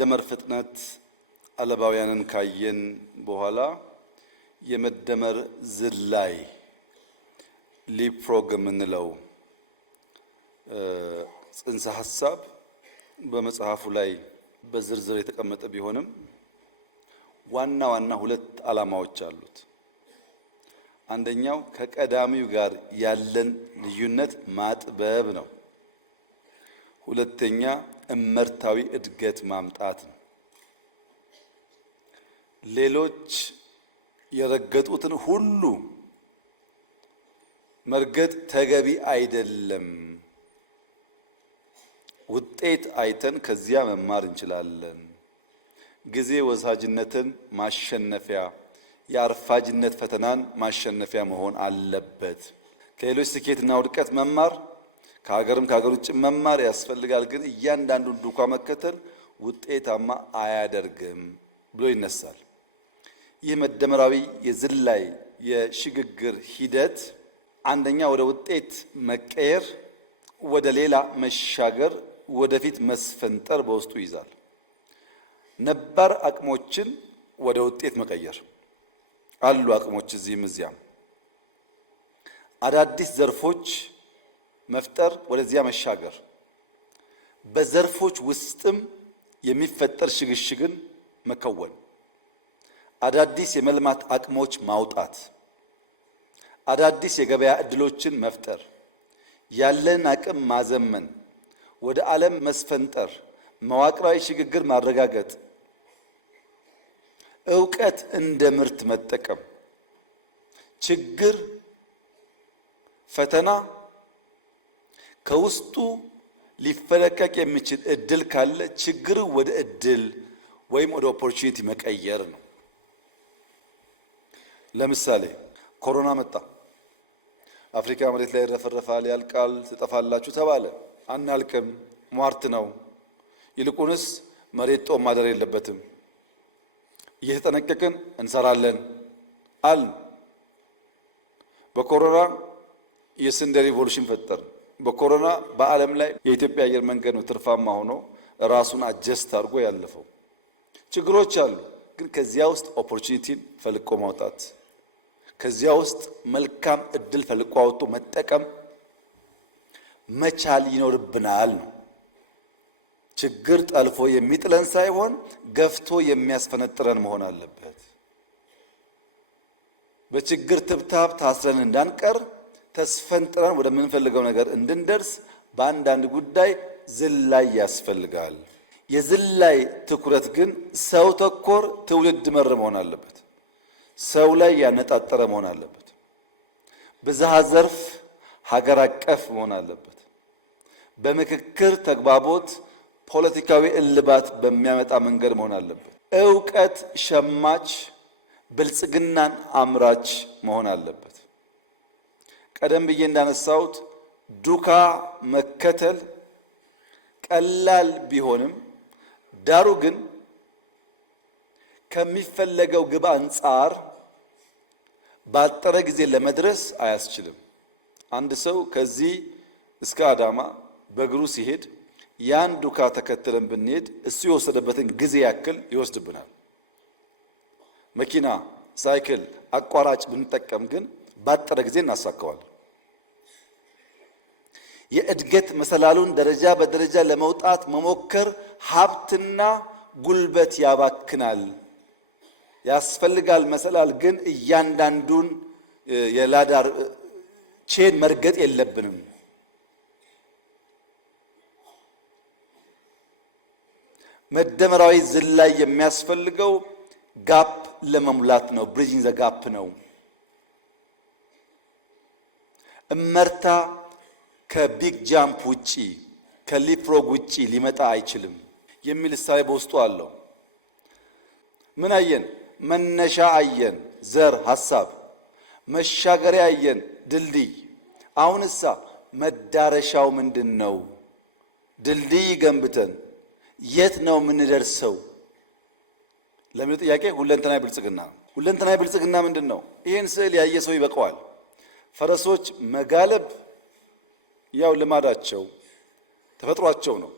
የመደመር ፍጥነት አለባውያንን ካየን በኋላ የመደመር ዝላይ ሊፕፍሮግ የምንለው ጽንሰ ሐሳብ በመጽሐፉ ላይ በዝርዝር የተቀመጠ ቢሆንም ዋና ዋና ሁለት ዓላማዎች አሉት። አንደኛው ከቀዳሚው ጋር ያለን ልዩነት ማጥበብ ነው። ሁለተኛ እመርታዊ እድገት ማምጣት ነው። ሌሎች የረገጡትን ሁሉ መርገጥ ተገቢ አይደለም። ውጤት አይተን ከዚያ መማር እንችላለን። ጊዜ ወሳጅነትን ማሸነፊያ፣ የአርፋጅነት ፈተናን ማሸነፊያ መሆን አለበት። ከሌሎች ስኬትና ውድቀት መማር፣ ከሀገርም ከሀገር ውጭ መማር ያስፈልጋል። ግን እያንዳንዱን ዱካ መከተል ውጤታማ አያደርግም ብሎ ይነሳል። ይህ መደመራዊ የዝላይ የሽግግር ሂደት አንደኛ ወደ ውጤት መቀየር፣ ወደ ሌላ መሻገር፣ ወደፊት መስፈንጠር በውስጡ ይዛል። ነባር አቅሞችን ወደ ውጤት መቀየር አሉ አቅሞች እዚህም እዚያም። አዳዲስ ዘርፎች መፍጠር፣ ወደዚያ መሻገር። በዘርፎች ውስጥም የሚፈጠር ሽግሽግን መከወን። አዳዲስ የመልማት አቅሞች ማውጣት፣ አዳዲስ የገበያ ዕድሎችን መፍጠር፣ ያለን አቅም ማዘመን፣ ወደ ዓለም መስፈንጠር፣ መዋቅራዊ ሽግግር ማረጋገጥ፣ ዕውቀት እንደ ምርት መጠቀም። ችግር፣ ፈተና ከውስጡ ሊፈለቀቅ የሚችል እድል ካለ ችግር ወደ እድል ወይም ወደ ኦፖርቹኒቲ መቀየር ነው። ለምሳሌ ኮሮና መጣ። አፍሪካ መሬት ላይ ይረፈረፋል፣ ያልቃል፣ ትጠፋላችሁ ተባለ። አናልቅም፣ ሟርት ነው። ይልቁንስ መሬት ጦም ማደር የለበትም፣ እየተጠነቀቅን እንሰራለን አል በኮሮና የስንዴ ሪቮሉሽን ፈጠር። በኮሮና በዓለም ላይ የኢትዮጵያ አየር መንገድ ነው ትርፋማ ሆኖ ራሱን አጀስት አድርጎ ያለፈው። ችግሮች አሉ፣ ግን ከዚያ ውስጥ ኦፖርቹኒቲን ፈልቆ ማውጣት፣ ከዚያ ውስጥ መልካም እድል ፈልቆ አውጥቶ መጠቀም መቻል ይኖርብናል ነው። ችግር ጠልፎ የሚጥለን ሳይሆን ገፍቶ የሚያስፈነጥረን መሆን አለበት። በችግር ትብታብ ታስረን እንዳንቀር ተስፈንጥረን ወደምንፈልገው ነገር እንድንደርስ በአንዳንድ ጉዳይ ዝላይ ያስፈልጋል። የዝላይ ትኩረት ግን ሰው ተኮር ትውልድ መር መሆን አለበት። ሰው ላይ ያነጣጠረ መሆን አለበት። ብዝሃ ዘርፍ ሀገር አቀፍ መሆን አለበት። በምክክር ተግባቦት ፖለቲካዊ እልባት በሚያመጣ መንገድ መሆን አለበት። ዕውቀት ሸማች ብልጽግናን አምራች መሆን አለበት። ቀደም ብዬ እንዳነሳሁት ዱካ መከተል ቀላል ቢሆንም ዳሩ ግን ከሚፈለገው ግብ አንጻር ባጠረ ጊዜ ለመድረስ አያስችልም። አንድ ሰው ከዚህ እስከ አዳማ በእግሩ ሲሄድ ያን ዱካ ተከትለን ብንሄድ እሱ የወሰደበትን ጊዜ ያክል ይወስድብናል። መኪና፣ ሳይክል፣ አቋራጭ ብንጠቀም ግን ባጠረ ጊዜ እናሳካዋለን። የእድገት መሰላሉን ደረጃ በደረጃ ለመውጣት መሞከር ሀብትና ጉልበት ያባክናል። ያስፈልጋል መሰላል፣ ግን እያንዳንዱን የላዳር ቼን መርገጥ የለብንም። መደመራዊ ዝላይ የሚያስፈልገው ጋፕ ለመሙላት ነው። ብሪጅንግ ዘ ጋፕ ነው። እመርታ ከቢግ ጃምፕ ውጪ ከሊፕፍሮግ ውጪ ሊመጣ አይችልም የሚል እሳቤ በውስጡ አለው። ምን አየን? መነሻ አየን፣ ዘር ሐሳብ፣ መሻገሪያ አየን፣ ድልድይ። አሁንሳ መዳረሻው ምንድነው? ድልድይ ገንብተን የት ነው የምንደርሰው? ለምን ጥያቄ ሁለንተናዊ ብልጽግና ነው። ሁለንተናዊ ብልጽግና ምንድነው? ይህን ስዕል ያየ ሰው ይበቃዋል። ፈረሶች መጋለብ ያው ልማዳቸው ተፈጥሯቸው ነው።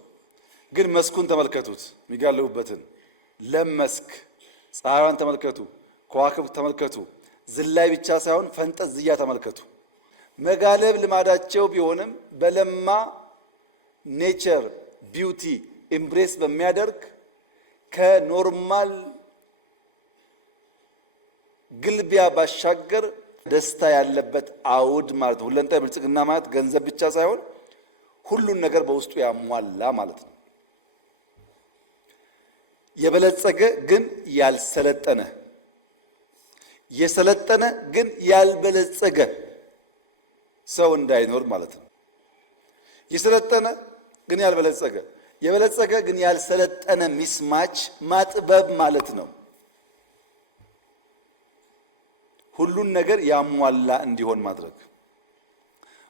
ግን መስኩን ተመልከቱት፣ የሚጋልቡበትን ለም መስክ፣ ፀሐይዋን ተመልከቱ፣ ከዋክብት ተመልከቱ። ዝላይ ብቻ ሳይሆን ፈንጠዝያ ተመልከቱ። መጋለብ ልማዳቸው ቢሆንም በለማ ኔቸር ቢዩቲ ኢምብሬስ በሚያደርግ ከኖርማል ግልቢያ ባሻገር ደስታ ያለበት አውድ ማለት ነው። ሁለንተናዊ ብልጽግና ማለት ገንዘብ ብቻ ሳይሆን ሁሉን ነገር በውስጡ ያሟላ ማለት ነው። የበለጸገ ግን ያልሰለጠነ፣ የሰለጠነ ግን ያልበለጸገ ሰው እንዳይኖር ማለት ነው። የሰለጠነ ግን ያልበለጸገ፣ የበለጸገ ግን ያልሰለጠነ ሚስማች ማጥበብ ማለት ነው። ሁሉን ነገር ያሟላ እንዲሆን ማድረግ።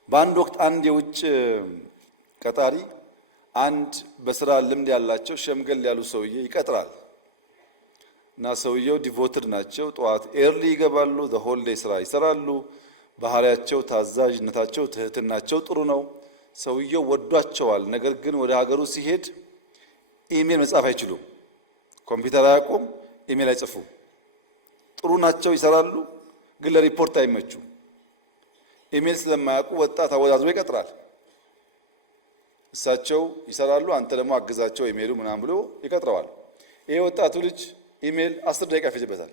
በአንድ ወቅት አንድ የውጭ ቀጣሪ አንድ በስራ ልምድ ያላቸው ሸምገል ያሉ ሰውዬ ይቀጥራል እና ሰውየው ዲቮትድ ናቸው። ጠዋት ኤርሊ ይገባሉ፣ ዘሆል ዴይ ስራ ይሰራሉ። ባህሪያቸው፣ ታዛዥነታቸው፣ ትህትናቸው ጥሩ ነው። ሰውየው ወዷቸዋል። ነገር ግን ወደ ሀገሩ ሲሄድ ኢሜል መጻፍ አይችሉም። ኮምፒውተር አያውቁም፣ ኢሜል አይጽፉም። ጥሩ ናቸው፣ ይሰራሉ፣ ግን ለሪፖርት አይመቹም። ኢሜል ስለማያውቁ ወጣት አወዳድሮ ይቀጥራል። እሳቸው ይሰራሉ፣ አንተ ደግሞ አግዛቸው ኢሜሉ ምናምን ብሎ ይቀጥረዋል። ይሄ ወጣቱ ልጅ ኢሜል 10 ደቂቃ ይፈጅበታል።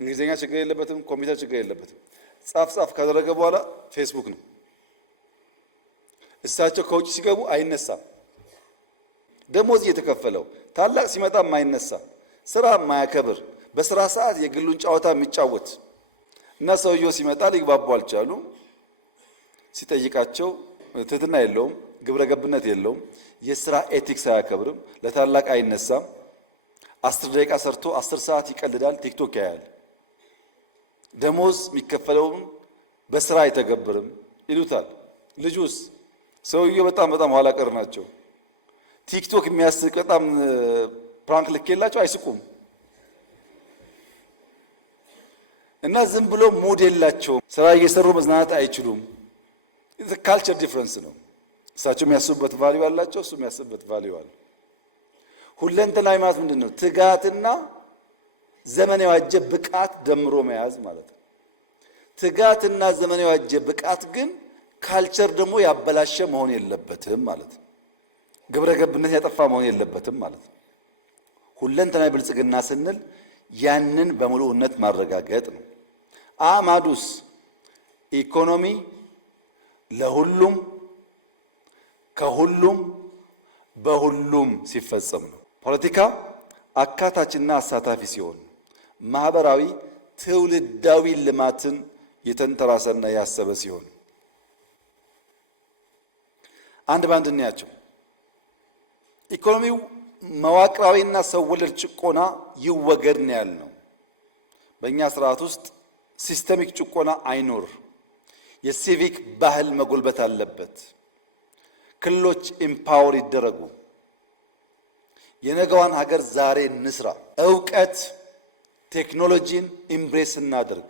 እንግሊዝኛ ችግር የለበትም፣ ኮምፒውተር ችግር የለበትም። ጻፍ ካደረገ በኋላ ፌስቡክ ነው። እሳቸው ከውጭ ሲገቡ አይነሳም። ደሞዝ እየተከፈለው ታላቅ ሲመጣ የማይነሳ ስራ የማያከብር በስራ ሰዓት የግሉን ጨዋታ የሚጫወት እና ሰውየው ሲመጣ ሊግባቡ አልቻሉም። ሲጠይቃቸው ትህትና የለውም፣ ግብረ ገብነት የለውም፣ የስራ ኤቲክስ አያከብርም፣ ለታላቅ አይነሳም። 10 ደቂቃ ሰርቶ 10 ሰዓት ይቀልዳል፣ ቲክቶክ ያያል። ደሞዝ የሚከፈለውን በስራ አይተገብርም ይሉታል። ልጁስ ሰውየው በጣም ኋላ ቀር ናቸው። ቲክቶክ የሚያስቅ በጣም ፕራንክ ልኬላቸው አይስቁም እና ዝም ብሎ ሙድ የላቸውም። ስራ እየሰሩ መዝናናት አይችሉም። ካልቸር ዲፍረንስ ነው። እሳቸው የሚያስቡበት ቫልዩ አላቸው፣ እሱ የሚያስቡበት ቫልዩ አለ። ሁለንተናዊ ማለት ምንድን ነው? ትጋትና ዘመን የዋጀ ብቃት ደምሮ መያዝ ማለት ነው። ትጋትና ዘመን የዋጀ ብቃት ግን ካልቸር ደግሞ ያበላሸ መሆን የለበትም ማለት ነው። ግብረ ገብነት ያጠፋ መሆን የለበትም ማለት ነው። ሁለንተናዊ ብልጽግና ስንል ያንን በሙሉነት ማረጋገጥ ነው። አማዱስ ኢኮኖሚ ለሁሉም ከሁሉም በሁሉም ሲፈጸም ነው። ፖለቲካ አካታችና አሳታፊ ሲሆን፣ ማህበራዊ ትውልዳዊ ልማትን የተንተራሰና ያሰበ ሲሆን፣ አንድ ባንድ እንያቸው። ኢኮኖሚው መዋቅራዊና ሰው ወለድ ጭቆና ይወገድ ነው ያልነው። በእኛ ስርዓት ውስጥ ሲስተሚክ ጭቆና አይኖር። የሲቪክ ባህል መጎልበት አለበት። ክልሎች ኢምፓወር ይደረጉ። የነገዋን ሀገር ዛሬ እንስራ። እውቀት ቴክኖሎጂን ኢምብሬስ እናድርግ።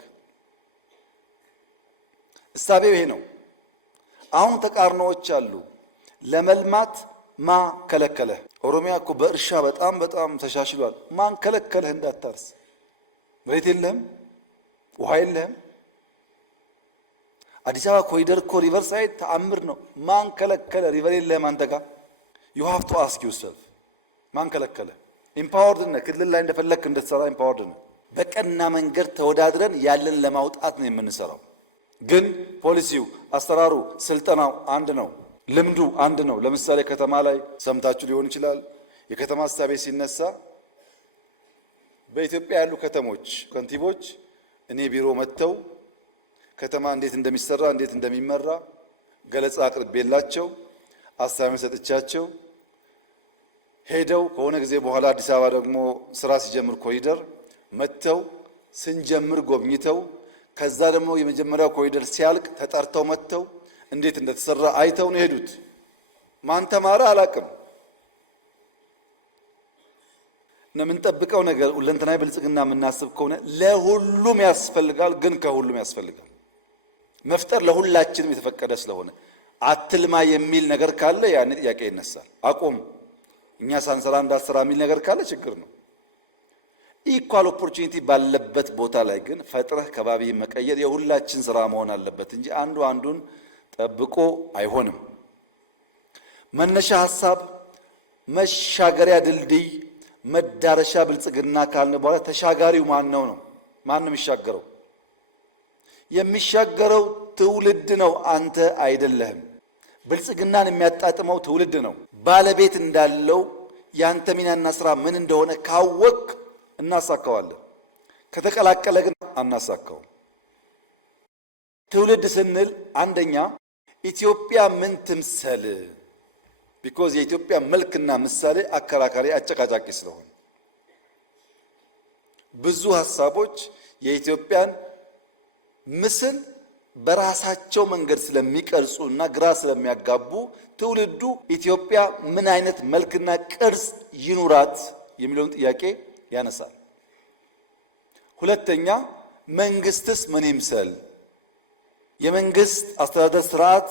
እሳቤው ይሄ ነው። አሁን ተቃርኖዎች አሉ። ለመልማት ማ ከለከለህ? ኦሮሚያ እኮ በእርሻ በጣም ተሻሽሏል። ማን ከለከለህ እንዳታርስ? መሬት የለህም፣ ውሃ የለህም። አዲስ አበባ ኮሪደር እኮ ሪቨር ሳይድ ተአምር ነው። ማን ከለከለ? ሪቨር የለህም አንተ ጋር። ዩ ሃቭ ቱ አስክ ዩርሰልፍ ማን ከለከለ? ኢምፓወርድ ነህ። ክልል ላይ እንደፈለክ እንድትሰራ ኢምፓወርድ ነህ። በቀና መንገድ ተወዳድረን ያለን ለማውጣት ነው የምንሰራው። ግን ፖሊሲው፣ አሰራሩ፣ ስልጠናው አንድ ነው። ልምዱ አንድ ነው። ለምሳሌ ከተማ ላይ ሰምታችሁ ሊሆን ይችላል። የከተማ ሀሳቤ ሲነሳ በኢትዮጵያ ያሉ ከተሞች ከንቲቦች እኔ ቢሮ መጥተው ከተማ እንዴት እንደሚሰራ እንዴት እንደሚመራ ገለጻ አቅርቤላቸው አሳቢ ሰጥቻቸው ሄደው ከሆነ ጊዜ በኋላ አዲስ አበባ ደግሞ ስራ ሲጀምር ኮሪደር መጥተው ስንጀምር ጎብኝተው ከዛ ደግሞ የመጀመሪያው ኮሪደር ሲያልቅ ተጠርተው መጥተው እንዴት እንደተሰራ አይተው ነው ሄዱት። ማን ተማረ አላቅም። የምንጠብቀው ነገር ሁለንተናዊ ብልጽግና የምናስብ ከሆነ ለሁሉም ያስፈልጋል፣ ግን ከሁሉም ያስፈልጋል። መፍጠር ለሁላችንም የተፈቀደ ስለሆነ አትልማ የሚል ነገር ካለ ያኔ ጥያቄ ይነሳል። አቁም እኛ ሳንሰራ እንዳሰራ የሚል ነገር ካለ ችግር ነው። ኢኳል ኦፖርቹኒቲ ባለበት ቦታ ላይ ግን ፈጥረህ ከባቢ መቀየር የሁላችን ስራ መሆን አለበት እንጂ አንዱ አንዱን ጠብቆ አይሆንም። መነሻ ሐሳብ፣ መሻገሪያ ድልድይ፣ መዳረሻ ብልጽግና ካልን በኋላ ተሻጋሪው ማን ነው? ማን የሚሻገረው? የሚሻገረው ትውልድ ነው፣ አንተ አይደለህም። ብልጽግናን የሚያጣጥመው ትውልድ ነው። ባለቤት እንዳለው ያንተ ሚናና ስራ ምን እንደሆነ ካወቅ እናሳካዋለን። ከተቀላቀለ ግን አናሳካውም። ትውልድ ስንል አንደኛ ኢትዮጵያ ምን ትምሰል? ቢኮዝ የኢትዮጵያ መልክና ምሳሌ አከራካሪ አጨቃጫቂ ስለሆነ ብዙ ሐሳቦች የኢትዮጵያን ምስል በራሳቸው መንገድ ስለሚቀርጹ እና ግራ ስለሚያጋቡ ትውልዱ ኢትዮጵያ ምን አይነት መልክና ቅርጽ ይኑራት የሚለውን ጥያቄ ያነሳል። ሁለተኛ መንግስትስ ምን ይምሰል? የመንግስት አስተዳደር ስርዓት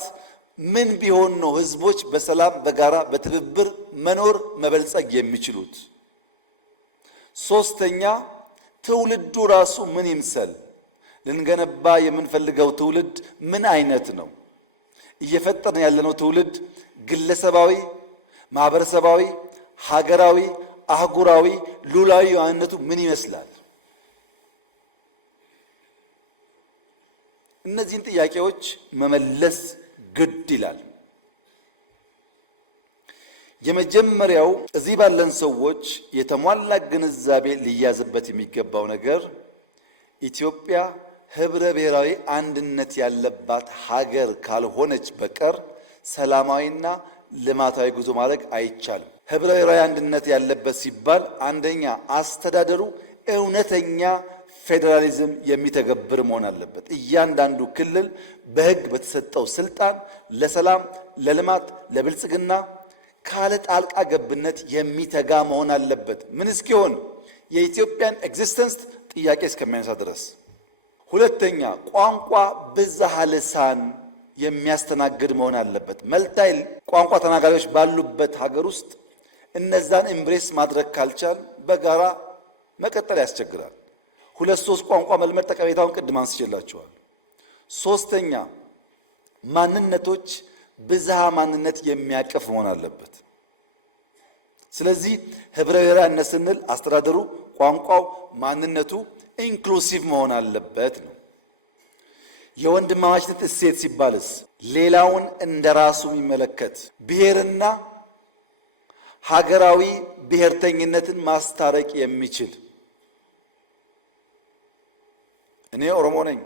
ምን ቢሆን ነው ህዝቦች በሰላም በጋራ በትብብር መኖር መበልጸግ የሚችሉት? ሶስተኛ ትውልዱ ራሱ ምን ይምሰል? ልንገነባ የምንፈልገው ትውልድ ምን አይነት ነው? እየፈጠርን ያለነው ትውልድ ግለሰባዊ፣ ማህበረሰባዊ፣ ሀገራዊ፣ አህጉራዊ፣ ሉላዊ ማንነቱ ምን ይመስላል? እነዚህን ጥያቄዎች መመለስ ግድ ይላል። የመጀመሪያው እዚህ ባለን ሰዎች የተሟላ ግንዛቤ ሊያዝበት የሚገባው ነገር ኢትዮጵያ ህብረ ብሔራዊ አንድነት ያለባት ሀገር ካልሆነች በቀር ሰላማዊና ልማታዊ ጉዞ ማድረግ አይቻልም። ህብረ ብሔራዊ አንድነት ያለበት ሲባል አንደኛ አስተዳደሩ እውነተኛ ፌዴራሊዝም የሚተገብር መሆን አለበት። እያንዳንዱ ክልል በህግ በተሰጠው ስልጣን ለሰላም፣ ለልማት፣ ለብልጽግና ካለ ጣልቃ ገብነት የሚተጋ መሆን አለበት። ምን እስኪሆን? የኢትዮጵያን ኤግዚስተንስ ጥያቄ እስከሚያነሳ ድረስ። ሁለተኛ ቋንቋ ብዝሃ ልሳን የሚያስተናግድ መሆን አለበት። መልታይ ቋንቋ ተናጋሪዎች ባሉበት ሀገር ውስጥ እነዛን ኤምብሬስ ማድረግ ካልቻል በጋራ መቀጠል ያስቸግራል። ሁለት ሶስት ቋንቋ መልመድ ጠቀሜታውን ቅድም አንስቼላችኋል። ሶስተኛ ማንነቶች ብዝሃ ማንነት የሚያቅፍ መሆን አለበት። ስለዚህ ህብረ ብሔራዊነት ስንል አስተዳደሩ፣ ቋንቋው፣ ማንነቱ ኢንክሉሲቭ መሆን አለበት ነው። የወንድማማችነት እሴት ሲባልስ ሌላውን እንደራሱ የሚመለከት ብሔርና ሀገራዊ ብሔርተኝነትን ማስታረቅ የሚችል እኔ ኦሮሞ ነኝ፣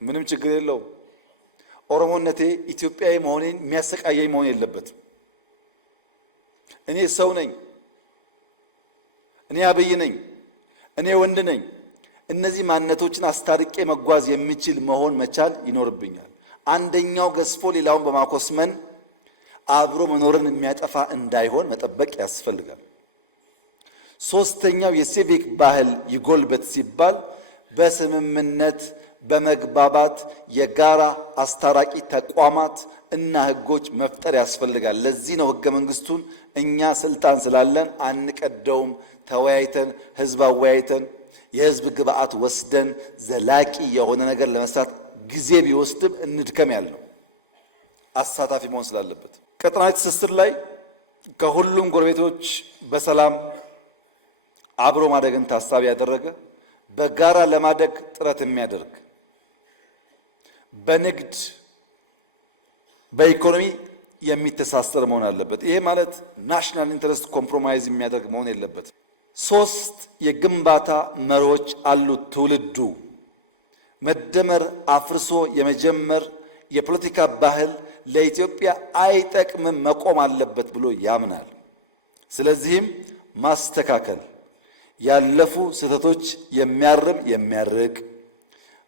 ምንም ችግር የለውም። ኦሮሞነቴ ኢትዮጵያዊ መሆኔን የሚያሰቃየኝ መሆን የለበትም። እኔ ሰው ነኝ፣ እኔ አብይ ነኝ፣ እኔ ወንድ ነኝ። እነዚህ ማንነቶችን አስታርቄ መጓዝ የሚችል መሆን መቻል ይኖርብኛል። አንደኛው ገዝፎ ሌላውን በማኮስመን አብሮ መኖርን የሚያጠፋ እንዳይሆን መጠበቅ ያስፈልጋል። ሶስተኛው የሲቪክ ባህል ይጎልበት ሲባል በስምምነት በመግባባት የጋራ አስታራቂ ተቋማት እና ህጎች መፍጠር ያስፈልጋል። ለዚህ ነው ህገ መንግስቱን እኛ ስልጣን ስላለን አንቀደውም፣ ተወያይተን ህዝብ አወያይተን የህዝብ ግብአት ወስደን ዘላቂ የሆነ ነገር ለመስራት ጊዜ ቢወስድም እንድከም ያለው አሳታፊ መሆን ስላለበት። ቀጠናዊ ትስስር ላይ ከሁሉም ጎረቤቶች በሰላም አብሮ ማደግን ታሳቢ ያደረገ በጋራ ለማደግ ጥረት የሚያደርግ በንግድ በኢኮኖሚ የሚተሳሰር መሆን አለበት። ይሄ ማለት ናሽናል ኢንተረስት ኮምፕሮማይዝ የሚያደርግ መሆን የለበትም። ሶስት የግንባታ መሪዎች አሉት ትውልዱ። መደመር አፍርሶ የመጀመር የፖለቲካ ባህል ለኢትዮጵያ አይጠቅምም፣ መቆም አለበት ብሎ ያምናል። ስለዚህም ማስተካከል፣ ያለፉ ስህተቶች የሚያርም የሚያርቅ፣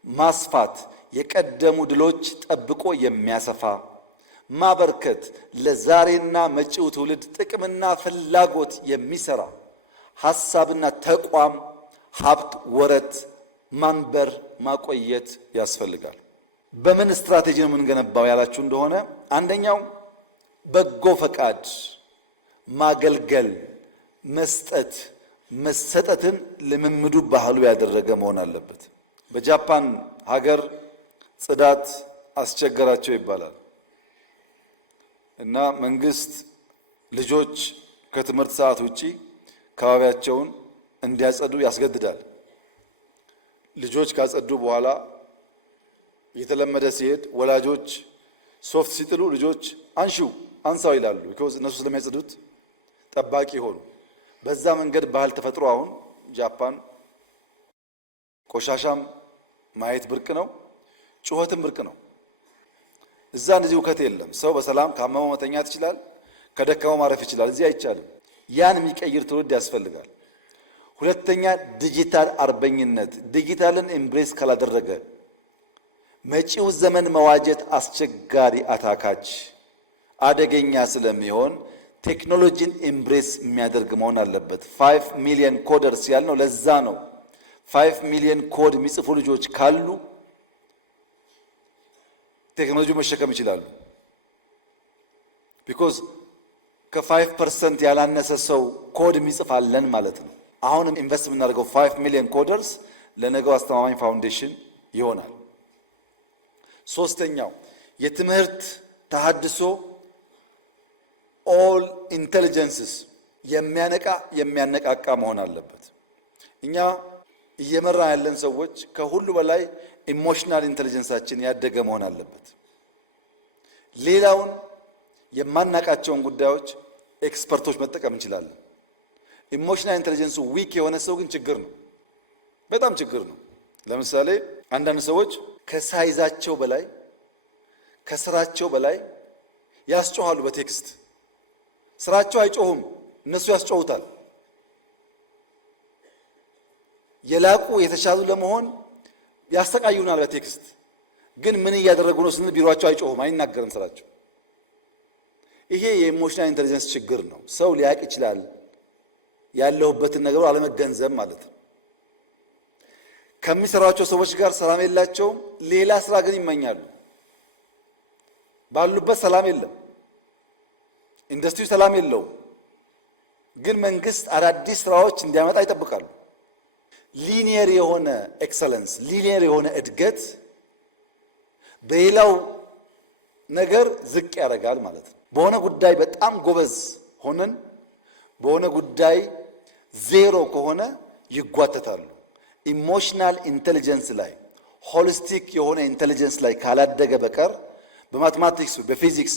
ማስፋት፣ የቀደሙ ድሎች ጠብቆ የሚያሰፋ፣ ማበርከት፣ ለዛሬና መጪው ትውልድ ጥቅምና ፍላጎት የሚሰራ ሐሳብና ተቋም፣ ሀብት፣ ወረት ማንበር ማቆየት ያስፈልጋል። በምን ስትራቴጂ ነው የምንገነባው ያላችሁ እንደሆነ አንደኛው በጎ ፈቃድ፣ ማገልገል፣ መስጠት፣ መሰጠትን ልምምዱ ባህሉ ያደረገ መሆን አለበት። በጃፓን ሀገር ጽዳት አስቸገራቸው ይባላል እና መንግስት ልጆች ከትምህርት ሰዓት ውጪ አካባቢያቸውን እንዲያጸዱ ያስገድዳል። ልጆች ካጸዱ በኋላ እየተለመደ ሲሄድ ወላጆች ሶፍት ሲጥሉ ልጆች አንሺው አንሳው ይላሉ። because እነሱ ስለሚያጸዱት ጠባቂ ሆኑ። በዛ መንገድ ባህል ተፈጥሮ አሁን ጃፓን ቆሻሻም ማየት ብርቅ ነው፣ ጩኸትም ብርቅ ነው። እዛ እንደዚህ ውከት የለም። ሰው በሰላም ካመመው መተኛት ይችላል፣ ከደከመው ማረፍ ይችላል። እዚህ አይቻልም። ያን የሚቀይር ትውልድ ያስፈልጋል። ሁለተኛ ዲጂታል አርበኝነት። ዲጂታልን ኤምብሬስ ካላደረገ መጪው ዘመን መዋጀት አስቸጋሪ፣ አታካች፣ አደገኛ ስለሚሆን ቴክኖሎጂን ኤምብሬስ የሚያደርግ መሆን አለበት። 5 ሚሊዮን ኮደርስ ያልነው ለዛ ነው። 5 ሚሊዮን ኮድ የሚጽፉ ልጆች ካሉ ቴክኖሎጂ መሸከም ይችላሉ። ቢኮዝ ከ5% ያላነሰ ሰው ኮድ የሚጽፋለን ማለት ነው። አሁንም ኢንቨስት የምናደርገው 5 ሚሊዮን ኮደርስ ለነገው አስተማማኝ ፋውንዴሽን ይሆናል። ሶስተኛው የትምህርት ተሐድሶ ኦል ኢንተሊጀንስስ የሚያነቃቃ መሆን አለበት። እኛ እየመራ ያለን ሰዎች ከሁሉ በላይ ኢሞሽናል ኢንተሊጀንሳችን ያደገ መሆን አለበት። ሌላውን የማናቃቸውን ጉዳዮች ኤክስፐርቶች መጠቀም እንችላለን። ኢሞሽናል ኢንተሊጀንሱ ዊክ የሆነ ሰው ግን ችግር ነው፣ በጣም ችግር ነው። ለምሳሌ አንዳንድ ሰዎች ከሳይዛቸው በላይ ከስራቸው በላይ ያስጮሃሉ። በቴክስት ስራቸው አይጮሁም፣ እነሱ ያስጮሁታል። የላቁ የተሻሉ ለመሆን ያስተቃዩናል በቴክስት ግን ምን እያደረጉ ነው ስንል ቢሮአቸው አይጮሁም፣ አይናገርም ስራቸው። ይሄ የኢሞሽናል ኢንተሊጀንስ ችግር ነው። ሰው ሊያቅ ይችላል ያለሁበትን ነገሩ አለመገንዘብ ማለት ነው። ከሚሰሯቸው ሰዎች ጋር ሰላም የላቸውም፣ ሌላ ስራ ግን ይመኛሉ። ባሉበት ሰላም የለም፣ ኢንዱስትሪው ሰላም የለውም፣ ግን መንግስት አዳዲስ ስራዎች እንዲያመጣ ይጠብቃሉ። ሊኒየር የሆነ ኤክሰለንስ፣ ሊኒየር የሆነ እድገት በሌላው ነገር ዝቅ ያደርጋል ማለት ነው። በሆነ ጉዳይ በጣም ጎበዝ ሆነን በሆነ ጉዳይ ዜሮ ከሆነ ይጓተታሉ። ኢሞሽናል ኢንተሊጀንስ ላይ ሆሊስቲክ የሆነ ኢንተሊጀንስ ላይ ካላደገ በቀር በማትማቲክስ፣ በፊዚክስ፣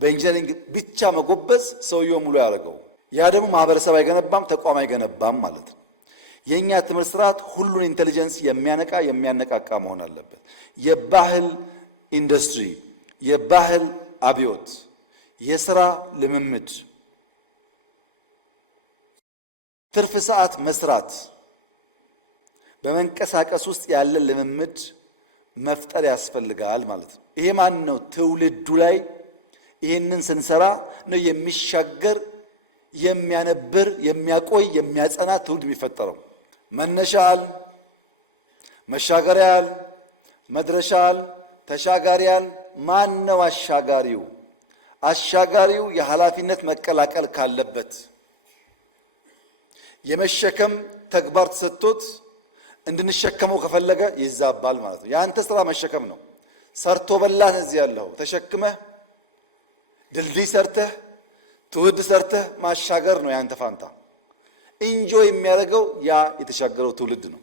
በኢንጂነሪንግ ብቻ መጎበዝ ሰውየው ሙሉ ያደርገው። ያ ደግሞ ማህበረሰብ አይገነባም፣ ተቋም አይገነባም ማለት ነው። የኛ ትምህርት ስርዓት ሁሉን ኢንተሊጀንስ የሚያነቃ የሚያነቃቃ መሆን አለበት። የባህል ኢንዱስትሪ፣ የባህል አብዮት፣ የሥራ ልምምድ፣ ትርፍ ሰዓት መስራት፣ በመንቀሳቀስ ውስጥ ያለ ልምምድ መፍጠር ያስፈልጋል ማለት ነው። ይሄ ማን ነው? ትውልዱ ላይ ይሄንን ስንሰራ ነው የሚሻገር የሚያነብር የሚያቆይ የሚያጸና ትውልድ የሚፈጠረው። መነሻል፣ መሻገሪያል፣ መድረሻል፣ ተሻጋሪያል። ማን ነው አሻጋሪው? አሻጋሪው የኃላፊነት መቀላቀል ካለበት የመሸከም ተግባር ተሰጥቶት እንድንሸከመው ከፈለገ ይዛባል ማለት ነው። የአንተ ስራ መሸከም ነው። ሰርቶ በላህ እዚህ ያለው ተሸክመህ ድልድይ ሰርተህ ትውልድ ሰርተህ ማሻገር ነው ያንተ ፋንታ። ኢንጆይ የሚያደርገው ያ የተሻገረው ትውልድ ነው።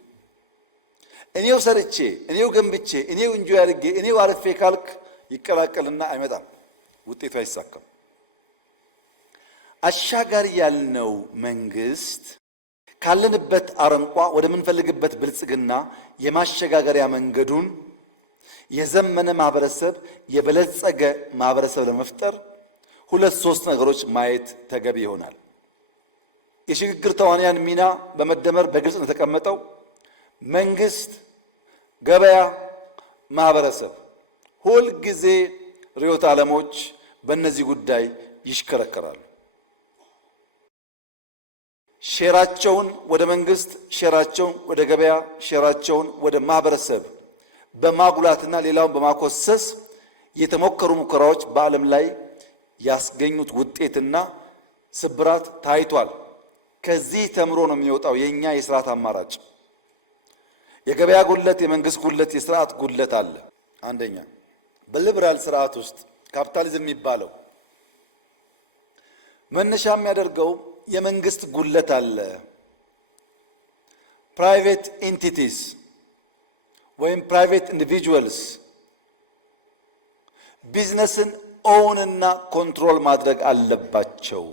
እኔው ሰርቼ እኔው ገንብቼ እኔው ኢንጆይ አድርጌ እኔው አርፌ ካልክ ይቀላቀልና አይመጣም፣ ውጤቱ አይሳካም። አሻጋሪ ያልነው መንግስት ካለንበት አረንቋ ወደምንፈልግበት ብልጽግና የማሸጋገሪያ መንገዱን የዘመነ ማህበረሰብ የበለጸገ ማህበረሰብ ለመፍጠር ሁለት ሶስት ነገሮች ማየት ተገቢ ይሆናል። የሽግግር ተዋንያን ሚና በመደመር በግልጽ እንደተቀመጠው መንግስት፣ ገበያ፣ ማህበረሰብ ሁል ጊዜ ርዕዮተ ዓለሞች በእነዚህ ጉዳይ ይሽከረከራሉ። ሼራቸውን ወደ መንግስት፣ ሼራቸውን ወደ ገበያ፣ ሼራቸውን ወደ ማህበረሰብ በማጉላትና ሌላውን በማኮሰስ የተሞከሩ ሙከራዎች በዓለም ላይ ያስገኙት ውጤትና ስብራት ታይቷል። ከዚህ ተምሮ ነው የሚወጣው የኛ የስርዓት አማራጭ። የገበያ ጉድለት፣ የመንግስት ጉድለት፣ የስርዓት ጉድለት አለ። አንደኛ በሊበራል ስርዓት ውስጥ ካፒታሊዝም የሚባለው መነሻ የሚያደርገው የመንግስት ጉድለት አለ። ፕራይቬት ኢንቲቲስ ወይም ፕራይቬት ኢንዲቪጁዋልስ ቢዝነስን ኦውን እና ኮንትሮል ማድረግ አለባቸው።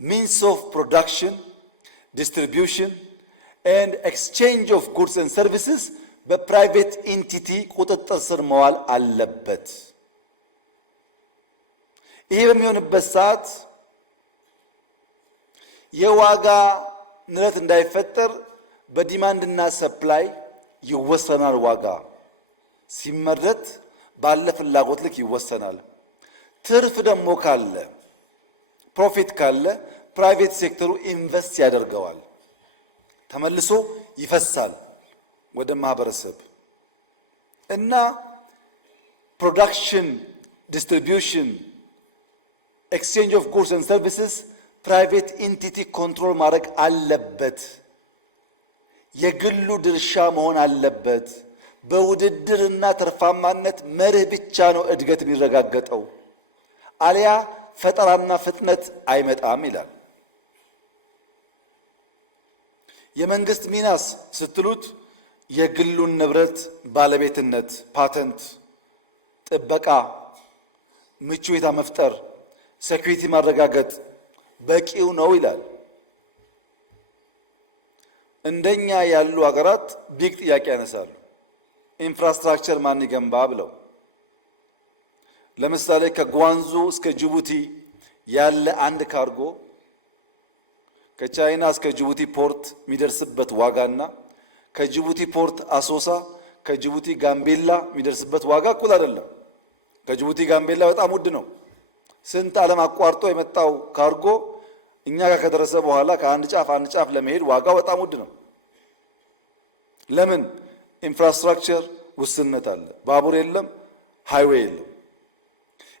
ሚንስ ኦፍ ፕሮዳክሽን፣ ዲስትሪቢዩሽን ኤንድ ኤክስቼንጅ ኦፍ ጉድስ ኤንድ ሰርቪስስ በፕራይቬት ኢንቲቲ ቁጥጥር ስር መዋል አለበት። ይህ በሚሆንበት ሰዓት የዋጋ ንረት እንዳይፈጠር በዲማንድና ሰፕላይ ይወሰናል። ዋጋ ሲመረት ባለ ፍላጎት ልክ ይወሰናል። ትርፍ ደግሞ ካለ ፕሮፊት ካለ ፕራይቬት ሴክተሩ ኢንቨስት ያደርገዋል፣ ተመልሶ ይፈሳል ወደ ማህበረሰብ እና ፕሮዳክሽን፣ ዲስትሪቢዩሽን፣ ኤክስቼንጅ ኦፍ ጉድስ ኤንድ ሰርቪስስ ፕራይቬት ኢንቲቲ ኮንትሮል ማድረግ አለበት። የግሉ ድርሻ መሆን አለበት። በውድድርና ትርፋማነት መርህ ብቻ ነው እድገት የሚረጋገጠው፣ አሊያ ፈጠራና ፍጥነት አይመጣም ይላል። የመንግስት ሚናስ ስትሉት የግሉን ንብረት ባለቤትነት፣ ፓተንት፣ ጥበቃ፣ ምቹ ሁኔታ መፍጠር፣ ሴኩሪቲ ማረጋገጥ በቂው ነው ይላል። እንደኛ ያሉ ሀገራት ቢግ ጥያቄ ያነሳሉ። ኢንፍራስትራክቸር ማን ይገንባ ብለው። ለምሳሌ ከጓንዙ እስከ ጅቡቲ ያለ አንድ ካርጎ ከቻይና እስከ ጅቡቲ ፖርት የሚደርስበት ዋጋና ከጅቡቲ ፖርት አሶሳ፣ ከጅቡቲ ጋምቤላ የሚደርስበት ዋጋ እኩል አይደለም። ከጅቡቲ ጋምቤላ በጣም ውድ ነው። ስንት ዓለም አቋርጦ የመጣው ካርጎ እኛ ጋር ከደረሰ በኋላ ከአንድ ጫፍ አንድ ጫፍ ለመሄድ ዋጋው በጣም ውድ ነው። ለምን? ኢንፍራስትራክቸር ውስንነት አለ። ባቡር የለም፣ ሃይዌይ የለም።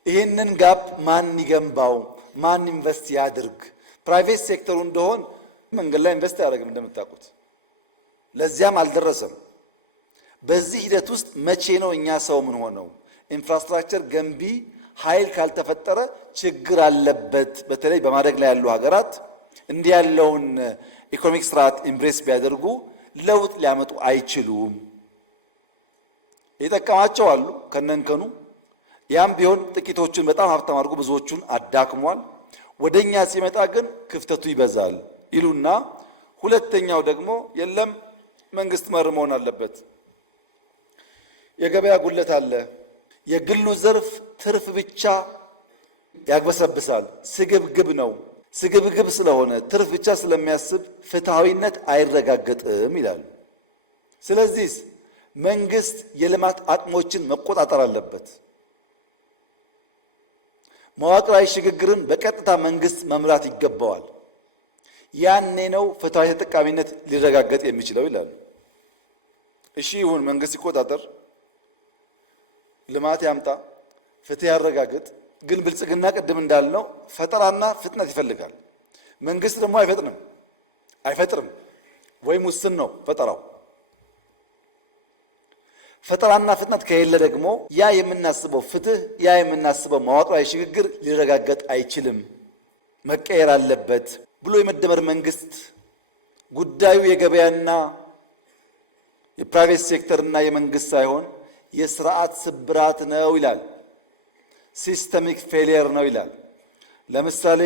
ይህንን ጋፕ ማን ይገንባው? ማን ኢንቨስት ያድርግ? ፕራይቬት ሴክተሩ እንደሆን መንገድ ላይ ኢንቨስት አያደርግም እንደምታውቁት። ለዚያም አልደረሰም። በዚህ ሂደት ውስጥ መቼ ነው እኛ ሰው ምን ሆነው? ኢንፍራስትራክቸር ገንቢ ኃይል ካልተፈጠረ ችግር አለበት። በተለይ በማደግ ላይ ያሉ ሀገራት እንዲህ ያለውን ኢኮኖሚክ ስርዓት ኢምብሬስ ቢያደርጉ ለውጥ ሊያመጡ አይችሉም። የጠቀማቸው አሉ ከነንከኑ። ያም ቢሆን ጥቂቶቹን በጣም ሀብታም አድርጎ ብዙዎቹን አዳክሟል። ወደኛ ሲመጣ ግን ክፍተቱ ይበዛል ይሉና ሁለተኛው ደግሞ የለም መንግስት መር መሆን አለበት። የገበያ ጉድለት አለ። የግሉ ዘርፍ ትርፍ ብቻ ያግበሰብሳል። ስግብግብ ነው። ስግብግብ ስለሆነ ትርፍ ብቻ ስለሚያስብ ፍትሐዊነት አይረጋገጥም ይላሉ። ስለዚህ መንግስት የልማት አቅሞችን መቆጣጠር አለበት። መዋቅራዊ ሽግግርን በቀጥታ መንግስት መምራት ይገባዋል። ያኔ ነው ፍትሐዊ ተጠቃሚነት ሊረጋገጥ የሚችለው ይላሉ። እሺ ይሁን፣ መንግስት ይቆጣጠር፣ ልማት ያምጣ፣ ፍትህ ያረጋግጥ። ግን ብልጽግና ቅድም እንዳልነው ፈጠራና ፍጥነት ይፈልጋል። መንግስት ደግሞ አይፈጥርም ወይም ውስን ነው ፈጠራው። ፈጠራና ፍጥነት ከሌለ ደግሞ ያ የምናስበው ፍትህ፣ ያ የምናስበው መዋቅራዊ ሽግግር ሊረጋገጥ አይችልም፣ መቀየር አለበት ብሎ የመደመር መንግስት ጉዳዩ የገበያና የፕራይቬት ሴክተርና የመንግስት ሳይሆን የስርዓት ስብራት ነው ይላል። ሲስተሚክ ፌሊየር ነው ይላል። ለምሳሌ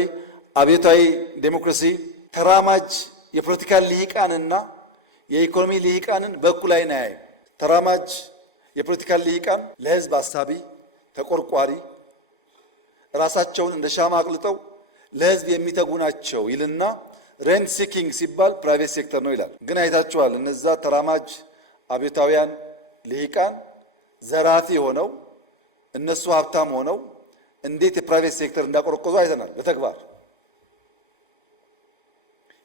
አብዮታዊ ዴሞክራሲ ተራማጅ የፖለቲካ ልሂቃንና የኢኮኖሚ ልሂቃንን በእኩል ዓይን አያይም። ተራማጅ የፖለቲካ ልሂቃን ለህዝብ አሳቢ፣ ተቆርቋሪ፣ ራሳቸውን እንደ ሻማ አቅልጠው ለህዝብ የሚተጉ ናቸው ይልና ሬንት ሲኪንግ ሲባል ፕራይቬት ሴክተር ነው ይላል። ግን አይታችኋል፣ እነዛ ተራማጅ አብዮታውያን ልሂቃን ዘራፊ ሆነው እነሱ ሀብታም ሆነው እንዴት የፕራይቬት ሴክተር እንዳቆረቆዙ አይተናል በተግባር።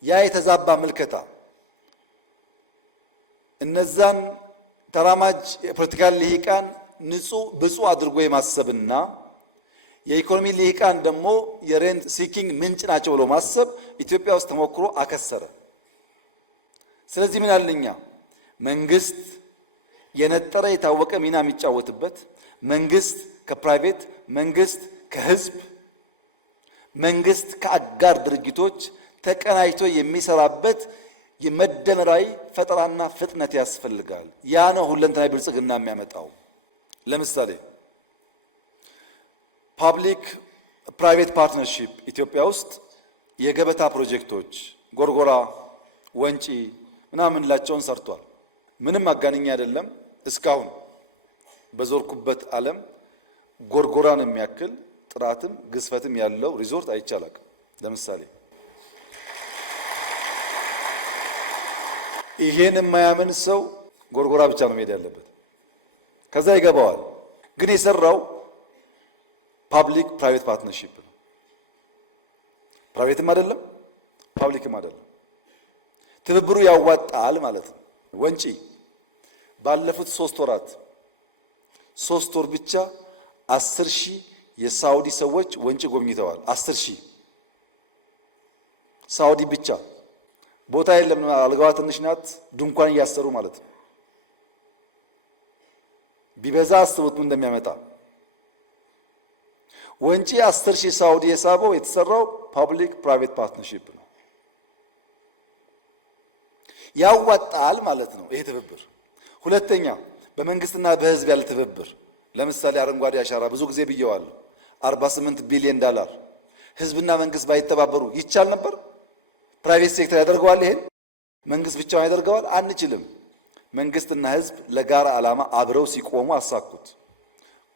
ያ የተዛባ ምልከታ እነዛን ተራማጅ የፖለቲካ ልሂቃን ንጹህ ብፁዕ አድርጎ የማሰብና የኢኮኖሚ ልሂቃን ደግሞ የሬንት ሲኪንግ ምንጭ ናቸው ብሎ ማሰብ ኢትዮጵያ ውስጥ ተሞክሮ አከሰረ። ስለዚህ ምን አለኛ መንግስት የነጠረ የታወቀ ሚና የሚጫወትበት መንግስት ከፕራይቬት መንግስት ከህዝብ መንግስት ከአጋር ድርጅቶች ተቀናጅቶ የሚሰራበት የመደመራዊ ፈጠራና ፍጥነት ያስፈልጋል። ያ ነው ሁለንተናዊ ብልጽግና የሚያመጣው። ለምሳሌ ፓብሊክ ፕራይቬት ፓርትነርሺፕ ኢትዮጵያ ውስጥ የገበታ ፕሮጀክቶች ጎርጎራ፣ ወንጪ ምናምን ላቸውን ሰርቷል። ምንም አጋንኛ አይደለም። እስካሁን በዞርኩበት ዓለም ጎርጎራን የሚያክል ጥራትም ግዝፈትም ያለው ሪዞርት አይቻላል። ለምሳሌ ይሄን የማያምን ሰው ጎርጎራ ብቻ ነው መሄድ ያለበት፣ ከዛ ይገባዋል። ግን የሰራው ፓብሊክ ፕራይቬት ፓርትነርሺፕ ነው። ፕራይቬትም አይደለም ፓብሊክም አይደለም። ትብብሩ ያዋጣል ማለት ነው። ወንጪ ባለፉት 3 ወራት 3 ወር ብቻ 10,000 የሳውዲ ሰዎች ወንጪ ጎብኝተዋል። 10,000 ሳውዲ ብቻ። ቦታ የለም፣ አልጋዋ ትንሽ ናት፣ ድንኳን እያሰሩ ማለት ነው። ቢበዛ አስቡት ምን እንደሚያመጣ። ወንጪ 10,000 ሳውዲ የሳበው የተሰራው ፓብሊክ ፕራይቬት ፓርትነርሺፕ ነው። ያዋጣል ማለት ነው ይሄ ትብብር። ሁለተኛ በመንግስትና በህዝብ ያለ ትብብር። ለምሳሌ አረንጓዴ አሻራ ብዙ ጊዜ ብየዋለሁ። 48 ቢሊዮን ዶላር ህዝብና መንግስት ባይተባበሩ ይቻል ነበር? ፕራይቬት ሴክተር ያደርገዋል? ይሄን መንግስት ብቻውን ያደርገዋል? አንችልም። መንግስትና ህዝብ ለጋራ ዓላማ አብረው ሲቆሙ አሳኩት።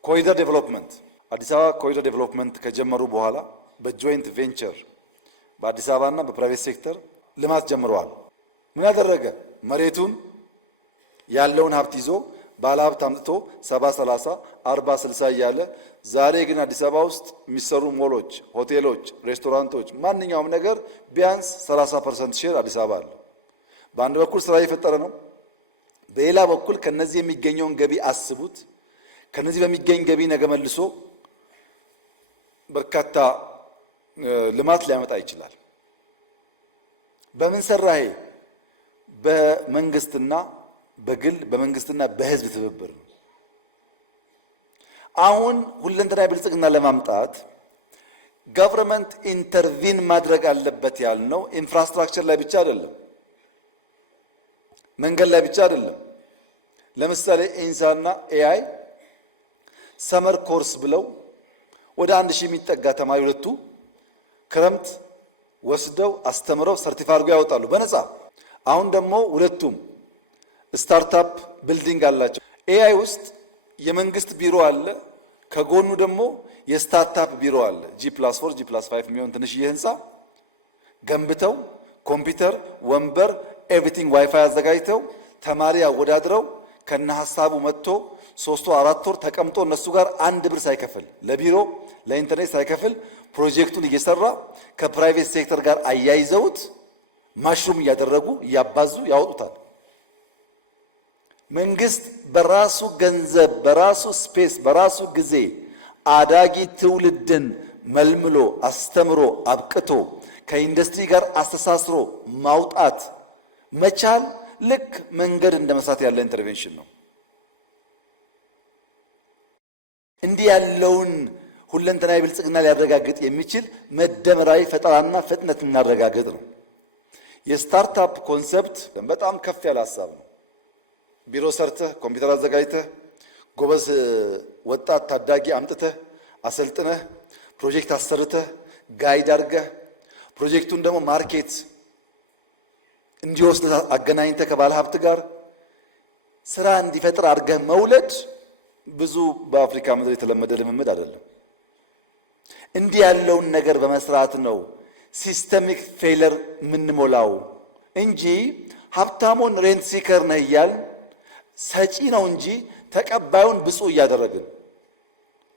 ኮሪደር ዴቨሎፕመንት አዲስ አበባ ኮሪደር ዴቨሎፕመንት ከጀመሩ በኋላ በጆይንት ቬንቸር በአዲስ አበባና በፕራይቬት ሴክተር ልማት ጀምረዋል። ምን ያደረገ? መሬቱን ያለውን ሀብት ይዞ ባለ ሀብት አምጥቶ 70-30 40-60 እያለ ዛሬ ግን አዲስ አበባ ውስጥ የሚሰሩ ሞሎች፣ ሆቴሎች፣ ሬስቶራንቶች ማንኛውም ነገር ቢያንስ 30% ሼር አዲስ አበባ አለ። በአንድ በኩል ስራ እየፈጠረ ነው። በሌላ በኩል ከነዚህ የሚገኘውን ገቢ አስቡት። ከነዚህ በሚገኝ ገቢ ነገ መልሶ በርካታ ልማት ሊያመጣ ይችላል። በምን ሰራሄ? በመንግስትና በግል በመንግስትና በህዝብ ትብብር ነው። አሁን ሁለንተናዊ ብልጽግና ለማምጣት ገቨርንመንት ኢንተርቪን ማድረግ አለበት ያልነው ኢንፍራስትራክቸር ላይ ብቻ አይደለም፣ መንገድ ላይ ብቻ አይደለም። ለምሳሌ ኢንሳና ኤአይ ሰመር ኮርስ ብለው ወደ 1000 የሚጠጋ ተማሪ ሁለቱ ክረምት ወስደው አስተምረው ሰርቲፋይድ አድርገው ያወጣሉ በነፃ። አሁን ደግሞ ሁለቱም ስታርታፕ ቢልዲንግ አላቸው። ኤአይ ውስጥ የመንግስት ቢሮ አለ፣ ከጎኑ ደግሞ የስታርታፕ ቢሮ አለ። G+4 G+5 የሚሆን ትንሽዬ ህንፃ ገንብተው ኮምፒውተር፣ ወንበር፣ ኤቭሪቲንግ ዋይፋይ አዘጋጅተው ተማሪ አወዳድረው ከነ ሐሳቡ መጥቶ 3 ወር 4 ወር ተቀምጦ እነሱ ጋር 1 ብር ሳይከፍል ለቢሮ ለኢንተርኔት ሳይከፍል ፕሮጀክቱን እየሰራ ከፕራይቬት ሴክተር ጋር አያይዘውት ማሽሩም እያደረጉ እያባዙ ያወጡታል። መንግስት በራሱ ገንዘብ በራሱ ስፔስ በራሱ ጊዜ አዳጊ ትውልድን መልምሎ አስተምሮ አብቅቶ ከኢንዱስትሪ ጋር አስተሳስሮ ማውጣት መቻል ልክ መንገድ እንደመስራት ያለ ኢንተርቬንሽን ነው። እንዲህ ያለውን ሁለንተናዊ ብልጽግና ሊያረጋግጥ የሚችል መደመራዊ ፈጠራና ፍጥነት እናረጋግጥ ነው። የስታርታፕ ኮንሰፕት በጣም ከፍ ያለ ሀሳብ ነው። ቢሮ ሰርተህ ኮምፒውተር አዘጋጅተህ ጎበዝ ወጣት ታዳጊ አምጥተህ አሰልጥነህ ፕሮጀክት አሰርተህ ጋይድ አድርገህ ፕሮጀክቱን ደግሞ ማርኬት እንዲወስድ አገናኝተህ ከባለ ሀብት ጋር ስራ እንዲፈጥር አድርገህ መውለድ ብዙ በአፍሪካ ምድር የተለመደ ልምምድ አይደለም። እንዲህ ያለውን ነገር በመስራት ነው ሲስተሚክ ፌለር የምንሞላው እንጂ ሀብታሙን ሬንት ሲከር ነህ እያልን ሰጪ ነው እንጂ ተቀባዩን ብፁዕ እያደረግን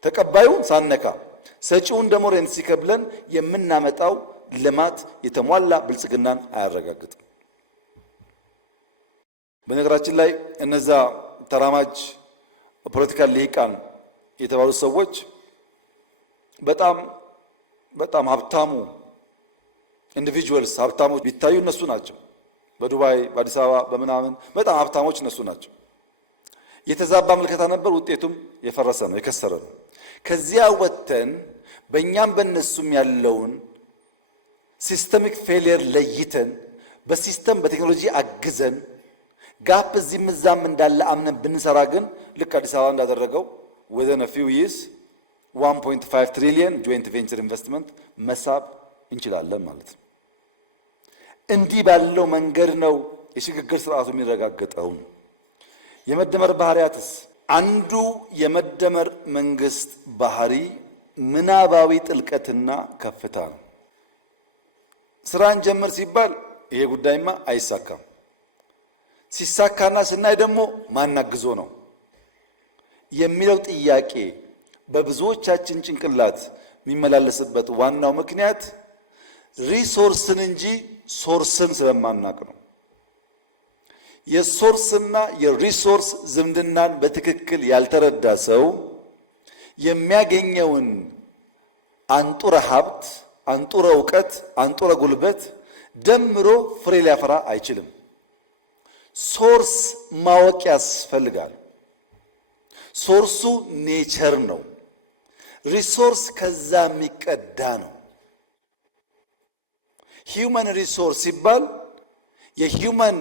ተቀባዩን ሳነካ ሰጪውን ደግሞ ሬንት ሲከር ብለን የምናመጣው ልማት የተሟላ ብልጽግናን አያረጋግጥም። በነገራችን ላይ እነዛ ተራማጅ ፖለቲካል ልሂቃን የተባሉ ሰዎች በጣም ሀብታሙ ኢንዲቪጁዋልስ ሀብታሞች ቢታዩ እነሱ ናቸው። በዱባይ በአዲስ አበባ በምናምን በጣም ሀብታሞች እነሱ ናቸው። የተዛባ ምልከታ ነበር። ውጤቱም የፈረሰ ነው፣ የከሰረ ነው። ከዚያ ወጥተን በእኛም በእነሱም ያለውን ሲስተሚክ ፌሊየር ለይተን በሲስተም በቴክኖሎጂ አግዘን ጋፕ እዚህም እዛም እንዳለ አምነን ብንሰራ ግን ልክ አዲስ አበባ እንዳደረገው within a few years 1.5 ትሪሊየን ጆይንት ቬንቸር ኢንቨስትመንት መሳብ እንችላለን ማለት ነው። እንዲህ ባለው መንገድ ነው የሽግግር ስርዓቱ የሚረጋገጠው። የመደመር ባህሪያትስ አንዱ የመደመር መንግስት ባህሪ ምናባዊ ጥልቀትና ከፍታ ነው። ስራን ጀምር ሲባል ይሄ ጉዳይማ አይሳካም፣ ሲሳካና ስናይ ደግሞ ማናግዞ ነው የሚለው ጥያቄ በብዙዎቻችን ጭንቅላት የሚመላለስበት ዋናው ምክንያት ሪሶርስን እንጂ ሶርስን ስለማናቅ ነው። የሶርስና የሪሶርስ ዝምድናን በትክክል ያልተረዳ ሰው የሚያገኘውን አንጡረ ሀብት፣ አንጡረ እውቀት፣ አንጡረ ጉልበት ደምሮ ፍሬ ሊያፈራ አይችልም። ሶርስ ማወቅ ያስፈልጋል። ሶርሱ ኔቸር ነው። ሪሶርስ ከዛ የሚቀዳ ነው። ሂውመን ሪሶርስ ሲባል የሂውመን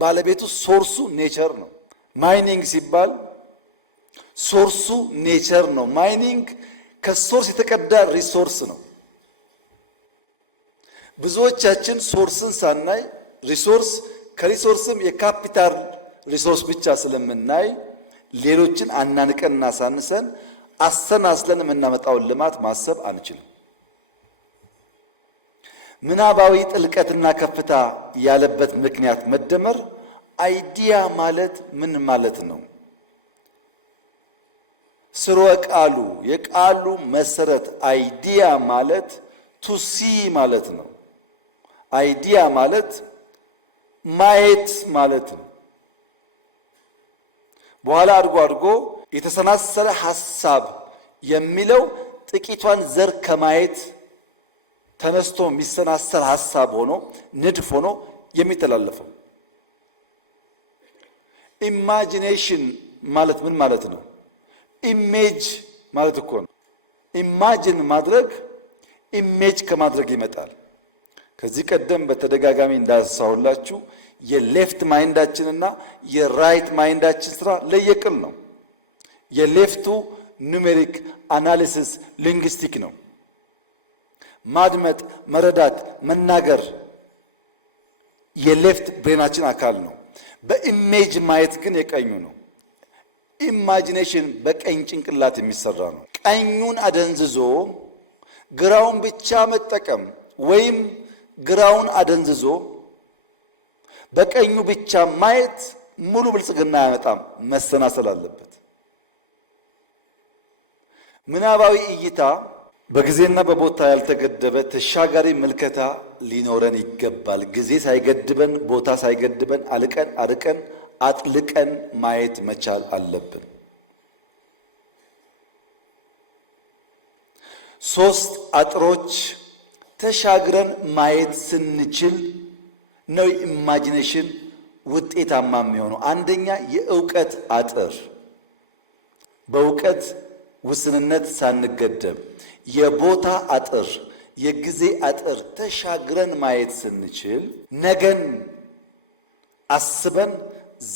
ባለቤቱ ሶርሱ ኔቸር ነው። ማይኒንግ ሲባል ሶርሱ ኔቸር ነው። ማይኒንግ ከሶርስ የተቀዳ ሪሶርስ ነው። ብዙዎቻችን ሶርስን ሳናይ ሪሶርስ ከሪሶርስም የካፒታል ሪሶርስ ብቻ ስለምናይ ሌሎችን አናንቀንና ሳንሰን አሰናስለን የምናመጣውን ልማት ማሰብ አንችልም። ምናባዊ ጥልቀትና ከፍታ ያለበት ምክንያት መደመር አይዲያ ማለት ምን ማለት ነው? ስርወ ቃሉ የቃሉ መሰረት አይዲያ ማለት ቱሲ ማለት ነው። አይዲያ ማለት ማየት ማለት ነው። በኋላ አድጎ የተሰናሰለ ሐሳብ የሚለው ጥቂቷን ዘር ከማየት ተነስቶ የሚሰናሰል ሐሳብ ሆኖ ንድፍ ሆኖ የሚተላለፈው። ኢማጂኔሽን ማለት ምን ማለት ነው? ኢሜጅ ማለት እኮ ነው። ኢማጂን ማድረግ ኢሜጅ ከማድረግ ይመጣል። ከዚህ ቀደም በተደጋጋሚ እንዳሳሁላችሁ የሌፍት ማይንዳችንና የራይት ማይንዳችን ስራ ለየቅል ነው። የሌፍቱ ኑሜሪክ አናሊሲስ ሊንግስቲክ ነው። ማድመጥ፣ መረዳት፣ መናገር የሌፍት ብሬናችን አካል ነው። በኢሜጅ ማየት ግን የቀኙ ነው። ኢማጂኔሽን በቀኝ ጭንቅላት የሚሰራ ነው። ቀኙን አደንዝዞ ግራውን ብቻ መጠቀም ወይም ግራውን አደንዝዞ በቀኙ ብቻ ማየት ሙሉ ብልጽግና አያመጣም። መሰናሰል አለበት። ምናባዊ እይታ በጊዜና በቦታ ያልተገደበ ተሻጋሪ ምልከታ ሊኖረን ይገባል። ጊዜ ሳይገድበን፣ ቦታ ሳይገድበን አርቀን አጥልቀን ማየት መቻል አለብን። ሶስት አጥሮች ተሻግረን ማየት ስንችል ነው ኢማጂኔሽን ውጤታማ የሚሆነው። አንደኛ የእውቀት አጥር፣ በእውቀት ውስንነት ሳንገደብ፣ የቦታ አጥር፣ የጊዜ አጥር ተሻግረን ማየት ስንችል ነገን አስበን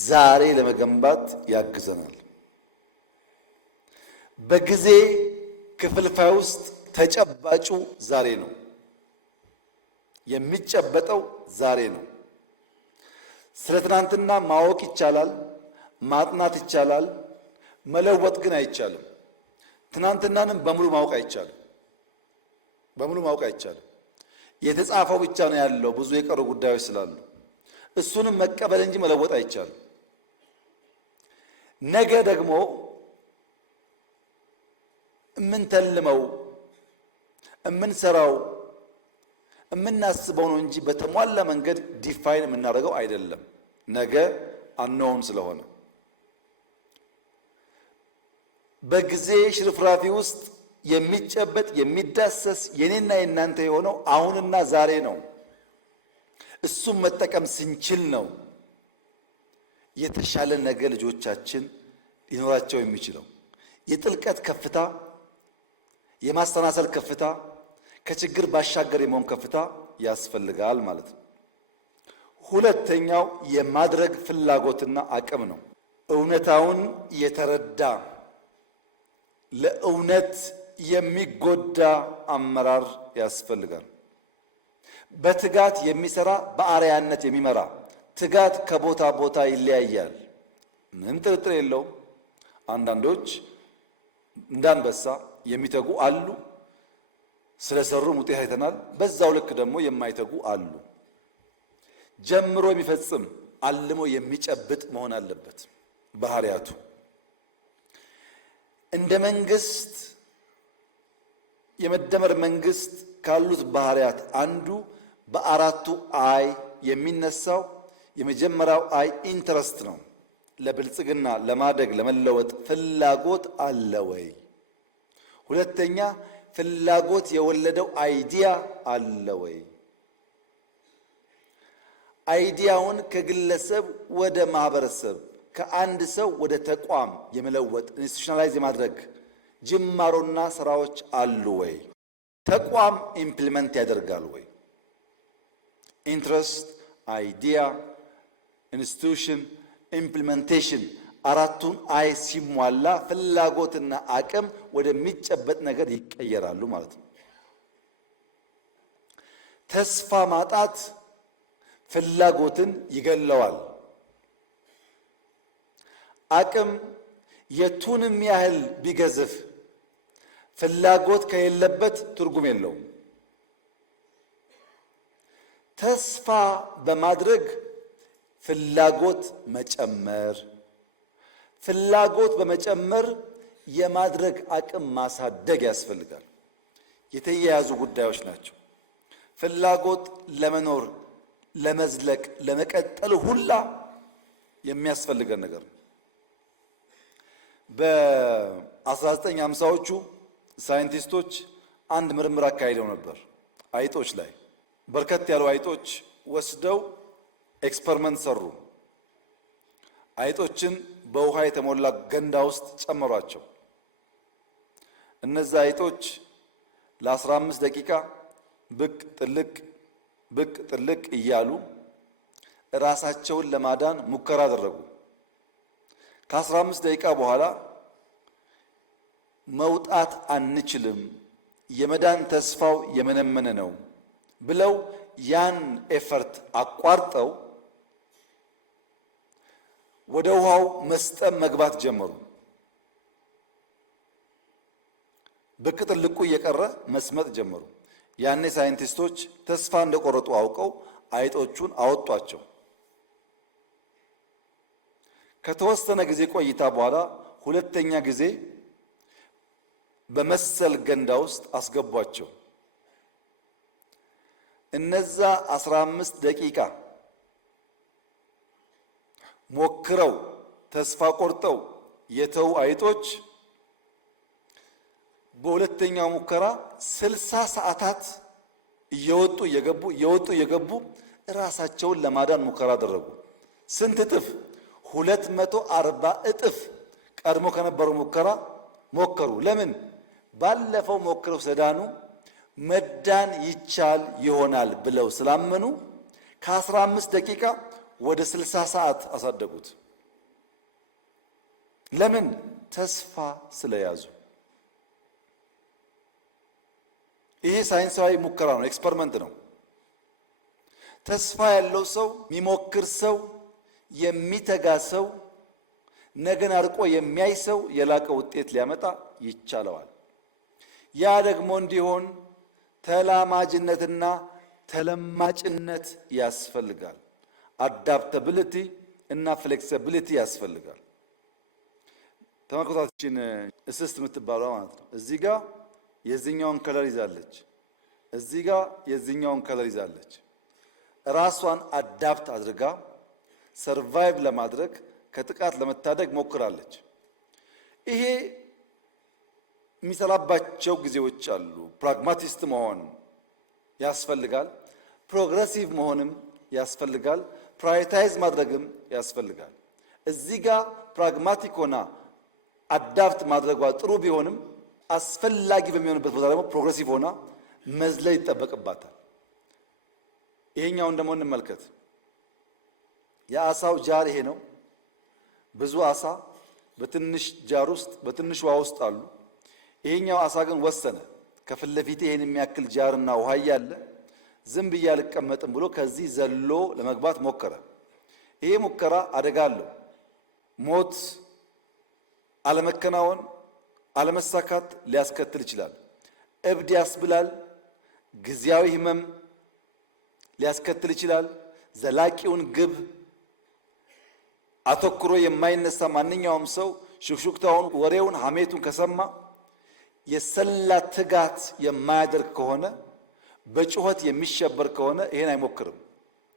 ዛሬ ለመገንባት ያግዘናል። በጊዜ ክፍልፋይ ውስጥ ተጨባጩ ዛሬ ነው። የሚጨበጠው ዛሬ ነው። ስለ ትናንትና ማወቅ ይቻላል፣ ማጥናት ይቻላል፣ መለወጥ ግን አይቻልም። ትናንትናንም በሙሉ ማወቅ አይቻልም። የተጻፈው ብቻ ነው ያለው። ብዙ የቀሩ ጉዳዮች ስላሉ እሱንም መቀበል እንጂ መለወጥ አይቻልም። ነገ ደግሞ የምንተልመው የምንሰራው የምናስበው ነው እንጂ በተሟላ መንገድ ዲፋይን የምናደርገው አይደለም። ነገ አንኖን ስለሆነ በጊዜ ሽርፍራፊ ውስጥ የሚጨበጥ የሚዳሰስ የኔና የናንተ የሆነው አሁንና ዛሬ ነው። እሱም መጠቀም ስንችል ነው የተሻለ ነገ ልጆቻችን ሊኖራቸው የሚችለው። የጥልቀት ከፍታ፣ የማስተናሰል ከፍታ፣ ከችግር ባሻገር የመሆን ከፍታ ያስፈልጋል ማለት ነው። ሁለተኛው የማድረግ ፍላጎትና አቅም ነው። እውነታውን የተረዳ ለእውነት የሚጎዳ አመራር ያስፈልጋል። በትጋት የሚሰራ በአርአያነት የሚመራ። ትጋት ከቦታ ቦታ ይለያያል፣ ምንም ጥርጥር የለውም። አንዳንዶች እንዳንበሳ የሚተጉ አሉ፣ ስለሰሩም ውጤት አይተናል። በዛው ልክ ደግሞ የማይተጉ አሉ። ጀምሮ የሚፈጽም አልሞ የሚጨብጥ መሆን አለበት ባህሪያቱ። እንደ መንግስት የመደመር መንግስት ካሉት ባህሪያት አንዱ በአራቱ አይ የሚነሳው የመጀመሪያው አይ ኢንትረስት ነው። ለብልጽግና ለማደግ ለመለወጥ ፍላጎት አለ ወይ? ሁለተኛ ፍላጎት የወለደው አይዲያ አለ ወይ? አይዲያውን ከግለሰብ ወደ ማህበረሰብ ከአንድ ሰው ወደ ተቋም የመለወጥ ኢንስቲቱሽናላይዝ የማድረግ ጅማሮና ስራዎች አሉ ወይ? ተቋም ኢምፕሊመንት ያደርጋል ወይ? ኢንትረስት፣ አይዲያ፣ ኢንስቲቱሽን፣ ኢምፕሊሜንቴሽን አራቱን አይ ሲሟላ ፍላጎትና አቅም ወደሚጨበጥ ነገር ይቀየራሉ ማለት ነው። ተስፋ ማጣት ፍላጎትን ይገለዋል። አቅም የቱንም ያህል ቢገዝፍ ፍላጎት ከሌለበት ትርጉም የለውም። ተስፋ በማድረግ ፍላጎት መጨመር፣ ፍላጎት በመጨመር የማድረግ አቅም ማሳደግ ያስፈልጋል። የተያያዙ ጉዳዮች ናቸው። ፍላጎት ለመኖር ለመዝለቅ ለመቀጠል ሁላ የሚያስፈልገን ነገር ነው። በ1950ዎቹ ሳይንቲስቶች አንድ ምርምር አካሂደው ነበር። አይጦች ላይ በርከት ያሉ አይጦች ወስደው ኤክስፐሪመንት ሰሩ። አይጦችን በውሃ የተሞላ ገንዳ ውስጥ ጨመሯቸው። እነዛ አይጦች ለ15 ደቂቃ ብቅ ጥልቅ እያሉ ራሳቸውን ለማዳን ሙከራ አደረጉ። ከ15 ደቂቃ በኋላ መውጣት አንችልም፣ የመዳን ተስፋው የመነመነ ነው ብለው ያን ኤፈርት አቋርጠው ወደ ውሃው መስጠም መግባት ጀመሩ። ብቅ ጥልቁ እየቀረ መስመጥ ጀመሩ። ያኔ ሳይንቲስቶች ተስፋ እንደቆረጡ አውቀው አይጦቹን አወጧቸው። ከተወሰነ ጊዜ ቆይታ በኋላ ሁለተኛ ጊዜ በመሰል ገንዳ ውስጥ አስገቧቸው። እነዛ 15 ደቂቃ ሞክረው ተስፋ ቆርጠው የተው አይጦች በሁለተኛው ሙከራ 60 ሰዓታት እየወጡ እየገቡ ራሳቸውን ለማዳን ሙከራ አደረጉ። ስንት እጥፍ? 240 እጥፍ ቀድሞ ከነበረው ሙከራ ሞከሩ። ለምን? ባለፈው ሞክረው ስለዳኑ መዳን ይቻል ይሆናል ብለው ስላመኑ ከ15 ደቂቃ ወደ 60 ሰዓት አሳደጉት። ለምን? ተስፋ ስለያዙ። ይሄ ሳይንሳዊ ሙከራ ነው፣ ኤክስፐሪመንት ነው። ተስፋ ያለው ሰው፣ የሚሞክር ሰው፣ የሚተጋ ሰው፣ ነገን አርቆ የሚያይ ሰው የላቀ ውጤት ሊያመጣ ይቻለዋል። ያ ደግሞ እንዲሆን ተላማጅነትና ተለማጭነት ያስፈልጋል። አዳፕታቢሊቲ እና ፍሌክሲቢሊቲ ያስፈልጋል። ተመልከቷችን እስስት የምትባለው ማለት ነው። እዚህ ጋር የዚህኛውን ከለር ይዛለች፣ እዚህ ጋር የዚህኛውን ከለር ይዛለች። ራሷን አዳፕት አድርጋ ሰርቫይቭ ለማድረግ ከጥቃት ለመታደግ ሞክራለች። ይሄ የሚሰራባቸው ጊዜዎች አሉ። ፕራግማቲስት መሆን ያስፈልጋል። ፕሮግረሲቭ መሆንም ያስፈልጋል። ፕራዮሪታይዝ ማድረግም ያስፈልጋል። እዚህ ጋር ፕራግማቲክ ሆና አዳፕት ማድረጓ ጥሩ ቢሆንም አስፈላጊ በሚሆንበት ቦታ ደግሞ ፕሮግረሲቭ ሆና መዝለል ይጠበቅባታል። ይሄኛውን ደግሞ እንመልከት። የአሳው ጃር ይሄ ነው። ብዙ አሳ በትንሽ ጃር ውስጥ በትንሽ ውሃ ውስጥ አሉ። ይሄኛው አሳ ግን ወሰነ። ከፊት ለፊቴ ይሄን የሚያክል ጃርና ውሃ እያለ ዝም ብዬ አልቀመጥም ብሎ ከዚህ ዘሎ ለመግባት ሞከረ። ይሄ ሙከራ አደጋ አለው። ሞት፣ አለመከናወን፣ አለመሳካት ሊያስከትል ይችላል። እብድ ያስብላል። ጊዜያዊ ህመም ሊያስከትል ይችላል። ዘላቂውን ግብ አተኩሮ የማይነሳ ማንኛውም ሰው ሹክሹክታውን፣ ወሬውን፣ ሐሜቱን ከሰማ የሰላ ትጋት የማያደርግ ከሆነ በጩኸት የሚሸበር ከሆነ ይሄን አይሞክርም።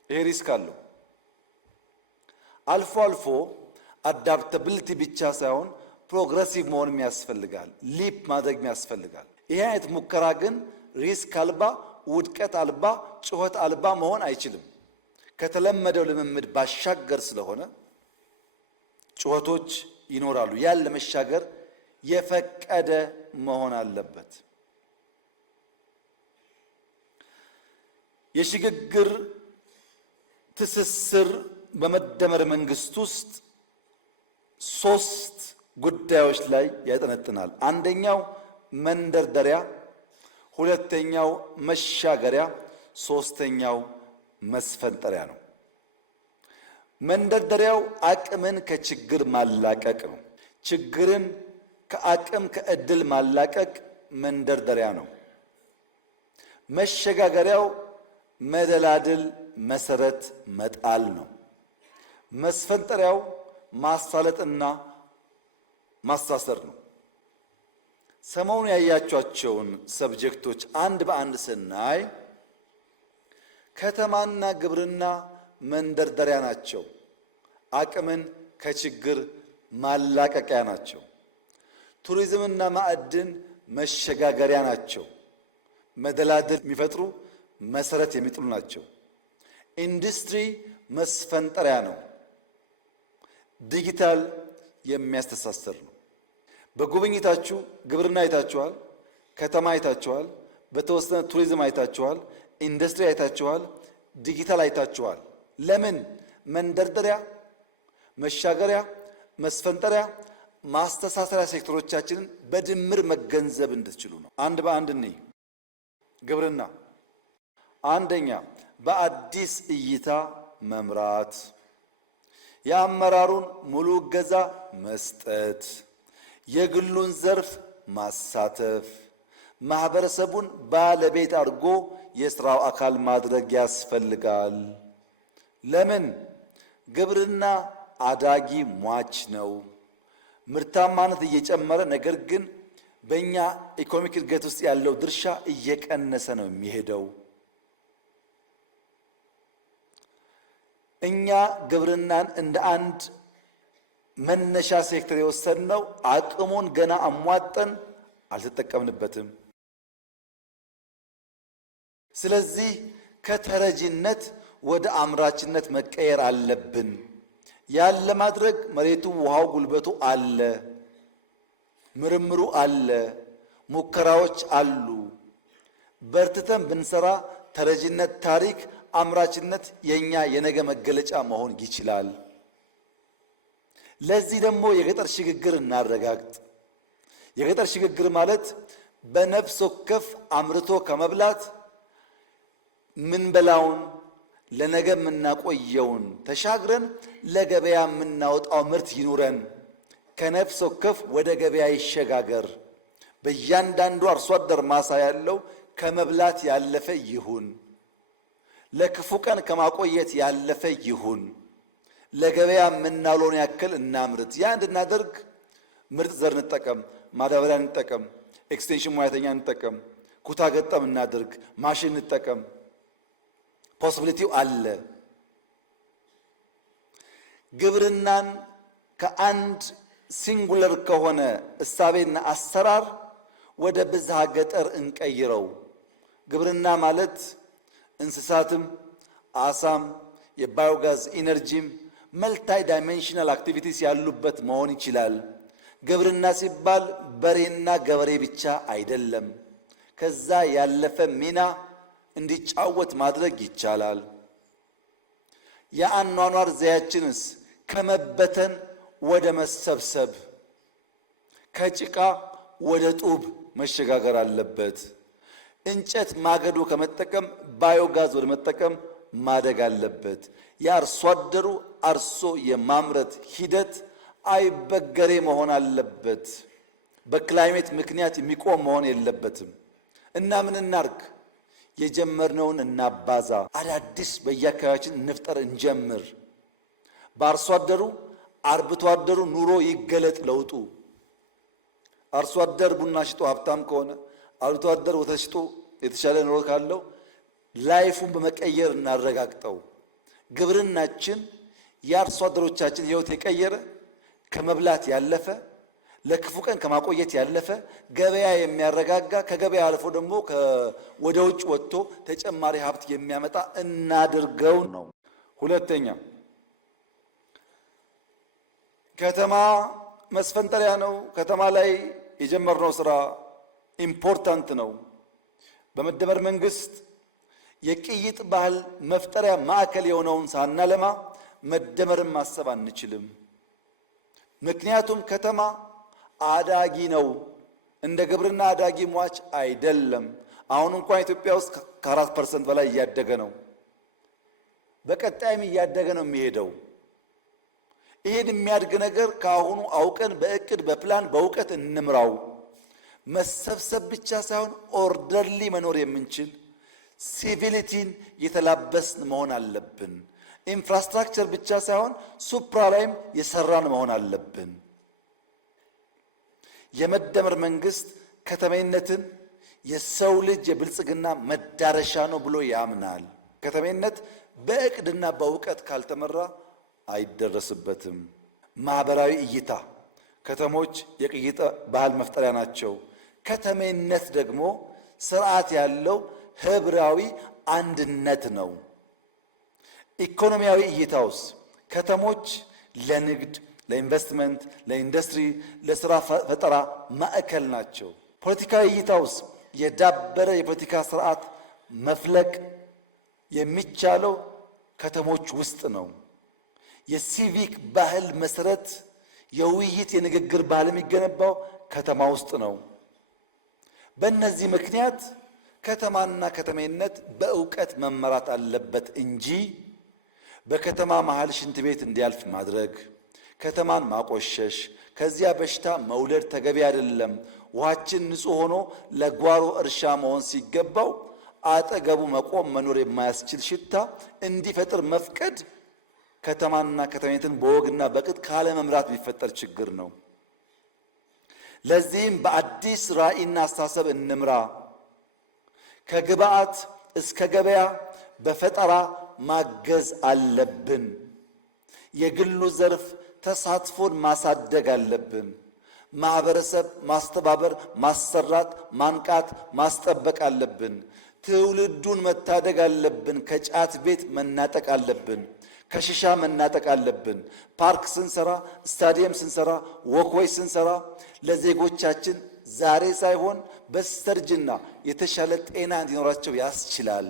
ይሄ ሪስክ አለው። አልፎ አልፎ አዳፕታቢሊቲ ብቻ ሳይሆን ፕሮግረሲቭ መሆንም ያስፈልጋል። ሊፕ ማድረግ ያስፈልጋል። ይሄ አይነት ሙከራ ግን ሪስክ አልባ፣ ውድቀት አልባ፣ ጩኸት አልባ መሆን አይችልም። ከተለመደው ልምምድ ባሻገር ስለሆነ ጩኸቶች ይኖራሉ። ያን ለመሻገር የፈቀደ መሆን አለበት። የሽግግር ትስስር በመደመር መንግስት ውስጥ ሶስት ጉዳዮች ላይ ያጠነጥናል። አንደኛው መንደርደሪያ፣ ሁለተኛው መሻገሪያ፣ ሶስተኛው መስፈንጠሪያ ነው። መንደርደሪያው አቅምን ከችግር ማላቀቅ ነው። ችግርን ከአቅም ከእድል ማላቀቅ መንደርደሪያ ነው። መሸጋገሪያው መደላድል መሰረት መጣል ነው። መስፈንጠሪያው ማሳለጥና ማሳሰር ነው። ሰሞኑን ያያቸዋቸውን ሰብጀክቶች አንድ በአንድ ስናይ ከተማና ግብርና መንደርደሪያ ናቸው። አቅምን ከችግር ማላቀቂያ ናቸው። ቱሪዝምና ማዕድን መሸጋገሪያ ናቸው። መደላድል የሚፈጥሩ መሰረት የሚጥሉ ናቸው። ኢንዱስትሪ መስፈንጠሪያ ነው። ዲጂታል የሚያስተሳስር ነው። በጉብኝታችሁ ግብርና አይታችኋል፣ ከተማ አይታችኋል፣ በተወሰነ ቱሪዝም አይታችኋል፣ ኢንዱስትሪ አይታችኋል፣ ዲጂታል አይታችኋል። ለምን? መንደርደሪያ፣ መሻገሪያ፣ መስፈንጠሪያ፣ ማስተሳሰሪያ ሴክተሮቻችንን በድምር መገንዘብ እንድትችሉ ነው። አንድ በአንድ እንይ። ግብርና አንደኛ በአዲስ እይታ መምራት፣ የአመራሩን ሙሉ እገዛ መስጠት፣ የግሉን ዘርፍ ማሳተፍ፣ ማህበረሰቡን ባለቤት አድርጎ የስራው አካል ማድረግ ያስፈልጋል። ለምን? ግብርና አዳጊ ሟች ነው። ምርታማነት እየጨመረ ነገር ግን በእኛ ኢኮኖሚክ እድገት ውስጥ ያለው ድርሻ እየቀነሰ ነው የሚሄደው። እኛ ግብርናን እንደ አንድ መነሻ ሴክተር የወሰድነው አቅሙን ገና አሟጠን አልተጠቀምንበትም። ስለዚህ ከተረጂነት ወደ አምራችነት መቀየር አለብን። ያን ለማድረግ መሬቱ፣ ውሃው፣ ጉልበቱ አለ፣ ምርምሩ አለ፣ ሙከራዎች አሉ። በርትተን ብንሰራ ተረጂነት ታሪክ፣ አምራችነት የኛ የነገ መገለጫ መሆን ይችላል። ለዚህ ደግሞ የገጠር ሽግግር እናረጋግጥ። የገጠር ሽግግር ማለት በነፍስ ወከፍ አምርቶ ከመብላት ምንበላውን ለነገ የምናቆየውን ተሻግረን ለገበያ የምናወጣው ምርት ይኑረን። ከነፍስ ወከፍ ወደ ገበያ ይሸጋገር። በእያንዳንዱ አርሶ አደር ማሳ ያለው ከመብላት ያለፈ ይሁን። ለክፉ ቀን ከማቆየት ያለፈ ይሁን። ለገበያ የምናውለውን ያክል እናምርት። ያ እንድናደርግ ምርጥ ዘር እንጠቀም፣ ማዳበሪያ እንጠቀም፣ ኤክስቴንሽን ሙያተኛ እንጠቀም፣ ኩታ ገጠም እናድርግ፣ ማሽን እንጠቀም። ፖሲቢሊቲው አለ። ግብርናን ከአንድ ሲንጉለር ከሆነ እሳቤና አሰራር ወደ ብዝሃ ገጠር እንቀይረው። ግብርና ማለት እንስሳትም፣ አሳም፣ የባዮጋዝ ኢነርጂም መልታይ ዳይሜንሽናል አክቲቪቲስ ያሉበት መሆን ይችላል። ግብርና ሲባል በሬና ገበሬ ብቻ አይደለም። ከዛ ያለፈ ሚና እንዲጫወት ማድረግ ይቻላል። የአኗኗር ዘያችንስ ከመበተን ወደ መሰብሰብ፣ ከጭቃ ወደ ጡብ መሸጋገር አለበት። እንጨት ማገዶ ከመጠቀም ባዮጋዝ ወደ መጠቀም ማደግ አለበት። የአርሶ አደሩ አርሶ የማምረት ሂደት አይበገሬ መሆን አለበት። በክላይሜት ምክንያት የሚቆም መሆን የለበትም። እና ምን እናርግ? የጀመርነውን እናባዛ። አዳዲስ በየአካባቢያችን እንፍጠር፣ እንጀምር። በአርሶ አደሩ አርብቶ አደሩ ኑሮ ይገለጥ ለውጡ። አርሶ አደር ቡና ሽጦ ሀብታም ከሆነ አርብቶ አደር ወተት ሽጦ የተሻለ ኑሮ ካለው ላይፉን በመቀየር እናረጋግጠው። ግብርናችን የአርሶ አደሮቻችን ሕይወት የቀየረ ከመብላት ያለፈ ለክፉ ቀን ከማቆየት ያለፈ ገበያ የሚያረጋጋ ከገበያ አልፎ ደግሞ ወደ ውጭ ወጥቶ ተጨማሪ ሀብት የሚያመጣ እናድርገው ነው። ሁለተኛ ከተማ መስፈንጠሪያ ነው። ከተማ ላይ የጀመርነው ስራ ኢምፖርታንት ነው። በመደመር መንግስት የቅይጥ ባህል መፍጠሪያ ማዕከል የሆነውን ሳናለማ መደመርን ማሰብ አንችልም። ምክንያቱም ከተማ አዳጊ ነው። እንደ ግብርና አዳጊ ሟች አይደለም። አሁን እንኳን ኢትዮጵያ ውስጥ ከ4% በላይ እያደገ ነው። በቀጣይም እያደገ ነው የሚሄደው። ይሄን የሚያድግ ነገር ከአሁኑ አውቀን በእቅድ በፕላን በእውቀት እንምራው። መሰብሰብ ብቻ ሳይሆን ኦርደርሊ መኖር የምንችል ሲቪሊቲን የተላበስን መሆን አለብን። ኢንፍራስትራክቸር ብቻ ሳይሆን ሱፕራ ላይም የሰራን መሆን አለብን። የመደመር መንግስት ከተሜነትን የሰው ልጅ የብልጽግና መዳረሻ ነው ብሎ ያምናል። ከተሜነት በእቅድና በእውቀት ካልተመራ አይደረስበትም። ማህበራዊ እይታ ከተሞች የቅይጥ ባህል መፍጠሪያ ናቸው። ከተሜነት ደግሞ ስርዓት ያለው ህብራዊ አንድነት ነው። ኢኮኖሚያዊ እይታውስ ከተሞች ለንግድ፣ ለኢንቨስትመንት፣ ለኢንዱስትሪ፣ ለስራ ፈጠራ ማዕከል ናቸው። ፖለቲካዊ እይታውስ የዳበረ የፖለቲካ ስርዓት መፍለቅ የሚቻለው ከተሞች ውስጥ ነው። የሲቪክ ባህል መሰረት የውይይት የንግግር ባህል የሚገነባው ከተማ ውስጥ ነው። በእነዚህ ምክንያት ከተማና ከተሜነት በእውቀት መመራት አለበት እንጂ በከተማ መሃል ሽንት ቤት እንዲያልፍ ማድረግ፣ ከተማን ማቆሸሽ፣ ከዚያ በሽታ መውለድ ተገቢ አይደለም። ውሃችን ንጹህ ሆኖ ለጓሮ እርሻ መሆን ሲገባው አጠገቡ መቆም መኖር የማያስችል ሽታ እንዲፈጥር መፍቀድ ከተማና ከተሜነትን በወግና በቅጥ ካለ መምራት የሚፈጠር ችግር ነው። ለዚህም በአዲስ ራዕይና አስተሳሰብ እንምራ። ከግብአት እስከ ገበያ በፈጠራ ማገዝ አለብን። የግሉ ዘርፍ ተሳትፎን ማሳደግ አለብን። ማህበረሰብ ማስተባበር፣ ማሰራት፣ ማንቃት፣ ማስጠበቅ አለብን። ትውልዱን መታደግ አለብን። ከጫት ቤት መናጠቅ አለብን። ከሽሻ መናጠቅ አለብን። ፓርክ ስንሰራ፣ ስታዲየም ስንሰራ፣ ወክዌይ ስንሰራ ለዜጎቻችን ዛሬ ሳይሆን በስተርጅና የተሻለ ጤና እንዲኖራቸው ያስችላል።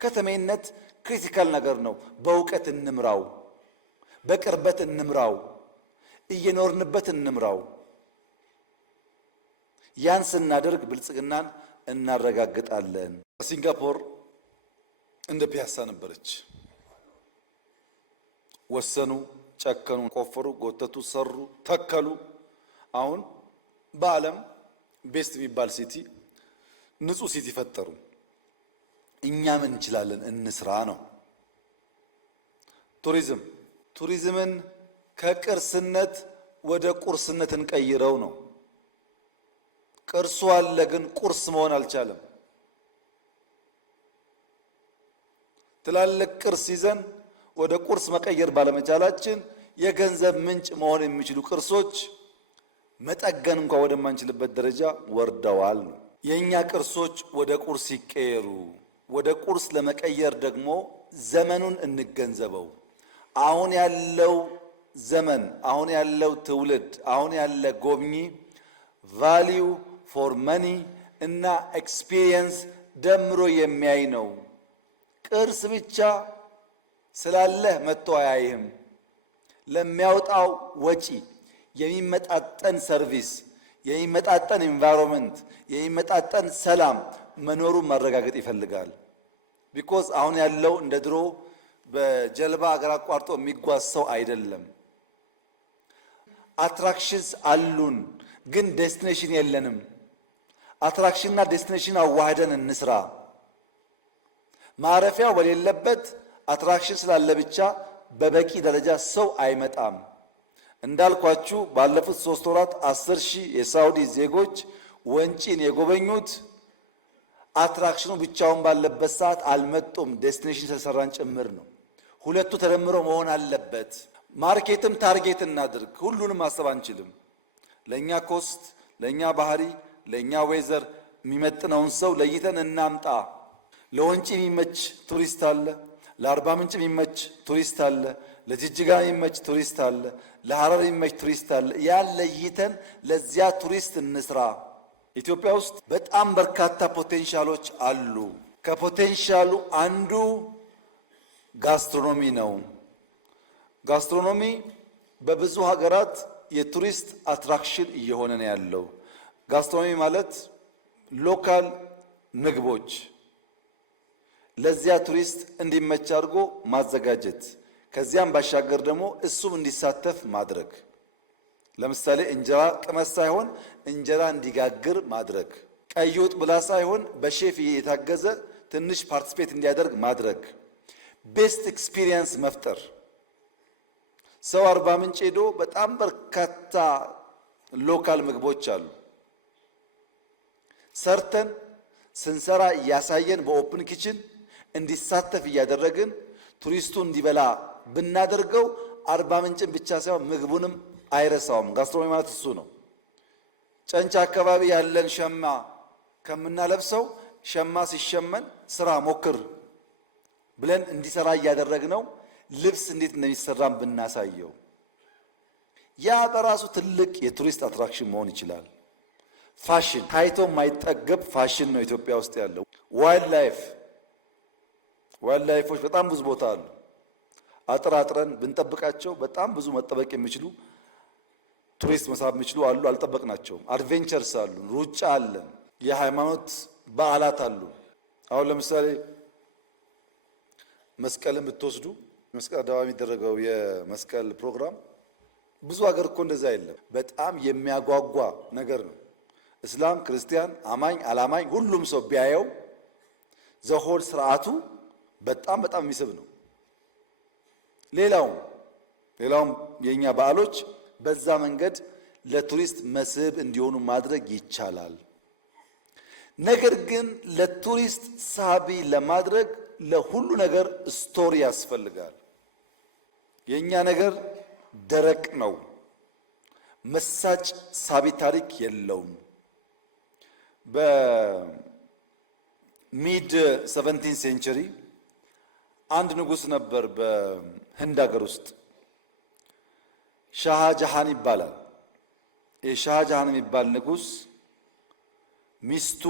ከተሜነት ክሪቲካል ነገር ነው። በእውቀት እንምራው፣ በቅርበት እንምራው፣ እየኖርንበት እንምራው። ያን ስናደርግ ብልጽግናን እናረጋግጣለን። ሲንጋፖር እንደ ፒያሳ ነበረች። ወሰኑ፣ ጨከኑ፣ ቆፈሩ፣ ጎተቱ፣ ሰሩ፣ ተከሉ። አሁን በዓለም ቤስት የሚባል ሲቲ፣ ንጹህ ሲቲ ፈጠሩ። እኛ ምን እንችላለን? እንስራ ነው። ቱሪዝምን ከቅርስነት ወደ ቁርስነት እንቀይረው ነው። ቅርሱ አለ፣ ግን ቁርስ መሆን አልቻለም። ትላልቅ ቅርስ ይዘን ወደ ቁርስ መቀየር ባለመቻላችን የገንዘብ ምንጭ መሆን የሚችሉ ቅርሶች መጠገን እንኳን ወደማንችልበት ደረጃ ወርደዋል። የኛ ቅርሶች ወደ ቁርስ ይቀየሩ። ወደ ቁርስ ለመቀየር ደግሞ ዘመኑን እንገንዘበው። አሁን ያለው ዘመን፣ አሁን ያለው ትውልድ፣ አሁን ያለ ጎብኚ ቫልዩ ፎር መኒ እና ኤክስፒሪየንስ ደምሮ የሚያይ ነው። ቅርስ ብቻ ስላለህ መጥቶ አያይህም። ለሚያወጣው ወጪ የሚመጣጠን ሰርቪስ፣ የሚመጣጠን ኢንቫይሮንመንት፣ የሚመጣጠን ሰላም መኖሩን ማረጋገጥ ይፈልጋል። ቢኮዝ አሁን ያለው እንደ ድሮ በጀልባ አገር አቋርጦ የሚጓዝ ሰው አይደለም። አትራክሽንስ አሉን፣ ግን ዴስቲኔሽን የለንም። አትራክሽንና ዴስቲኔሽን አዋህደን እንስራ። ማረፊያው በሌለበት አትራክሽን ስላለ ብቻ በበቂ ደረጃ ሰው አይመጣም። እንዳልኳችሁ ባለፉት 3 ወራት 10,000 የሳውዲ ዜጎች ወንጪን የጎበኙት አትራክሽኑ ብቻውን ባለበት ሰዓት አልመጡም። ዴስቲኔሽን ስለሰራን ጭምር ነው። ሁለቱ ተደምሮ መሆን አለበት። ማርኬትም ታርጌት እናድርግ። ሁሉንም ማሰብ አንችልም። ለኛ ኮስት፣ ለኛ ባህሪ፣ ለኛ ዌዘር የሚመጥነውን ሰው ለይተን እናምጣ። ለወንጪ የሚመች ቱሪስት አለ፣ ለአርባ ምንጭ የሚመች ቱሪስት አለ፣ ለጅጅጋ የሚመች ቱሪስት አለ፣ ለሐረር የሚመች ቱሪስት አለ። ያን ለይተን ለዚያ ቱሪስት እንስራ። ኢትዮጵያ ውስጥ በጣም በርካታ ፖቴንሻሎች አሉ። ከፖቴንሻሉ አንዱ ጋስትሮኖሚ ነው። ጋስትሮኖሚ በብዙ ሀገራት የቱሪስት አትራክሽን እየሆነ ነው ያለው። ጋስትሮኖሚ ማለት ሎካል ምግቦች ለዚያ ቱሪስት እንዲመች አድርጎ ማዘጋጀት፣ ከዚያም ባሻገር ደግሞ እሱም እንዲሳተፍ ማድረግ። ለምሳሌ እንጀራ ቅመስ ሳይሆን እንጀራ እንዲጋግር ማድረግ፣ ቀይ ወጥ ብላ ሳይሆን በሼፍ የታገዘ ትንሽ ፓርቲስፔት እንዲያደርግ ማድረግ፣ ቤስት ኤክስፒሪየንስ መፍጠር። ሰው አርባ ምንጭ ሄዶ በጣም በርካታ ሎካል ምግቦች አሉ። ሰርተን ስንሰራ እያሳየን በኦፕን ኪችን እንዲሳተፍ እያደረግን ቱሪስቱ እንዲበላ ብናደርገው አርባ ምንጭን ብቻ ሳይሆን ምግቡንም አይረሳውም። ጋስትሮኖሚ ማለት እሱ ነው። ጨንቻ አካባቢ ያለን ሸማ ከምናለብሰው ሸማ ሲሸመን ስራ ሞክር ብለን እንዲሰራ እያደረግነው ልብስ እንዴት እንደሚሰራም ብናሳየው ያ በራሱ ትልቅ የቱሪስት አትራክሽን መሆን ይችላል። ፋሽን ታይቶ የማይጠገብ ፋሽን ነው ኢትዮጵያ ውስጥ ያለው። ዋይልድ ላይፎች በጣም ብዙ ቦታ አሉ። አጥረን ብንጠብቃቸው በጣም ብዙ መጠበቅ የሚችሉ ቱሪስት መሳብ የሚችሉ አሉ። አልጠበቅናቸውም። አድቬንቸርስ አሉ፣ ሩጫ አለን፣ የሃይማኖት በዓላት አሉ። አሁን ለምሳሌ መስቀልን ብትወስዱ መስቀል አደባባይ የሚደረገው የመስቀል ፕሮግራም ብዙ ሀገር እኮ እንደዛ የለም። በጣም የሚያጓጓ ነገር ነው። እስላም፣ ክርስቲያን፣ አማኝ፣ አላማኝ ሁሉም ሰው ቢያየው ዘሆል ስርዓቱ በጣም የሚስብ ነው። ሌላውም የኛ በዓሎች በዛ መንገድ ለቱሪስት መስህብ እንዲሆኑ ማድረግ ይቻላል። ነገር ግን ለቱሪስት ሳቢ ለማድረግ ለሁሉ ነገር ስቶሪ ያስፈልጋል። የኛ ነገር ደረቅ ነው። መሳጭ ሳቢ ታሪክ የለውም። በሚድ 17 ሴንቸሪ አንድ ንጉስ ነበር በህንድ ሀገር ውስጥ ሻሃ ጃሃን ይባላል። የሻሃ ጃሃን የሚባል ንጉስ ሚስቱ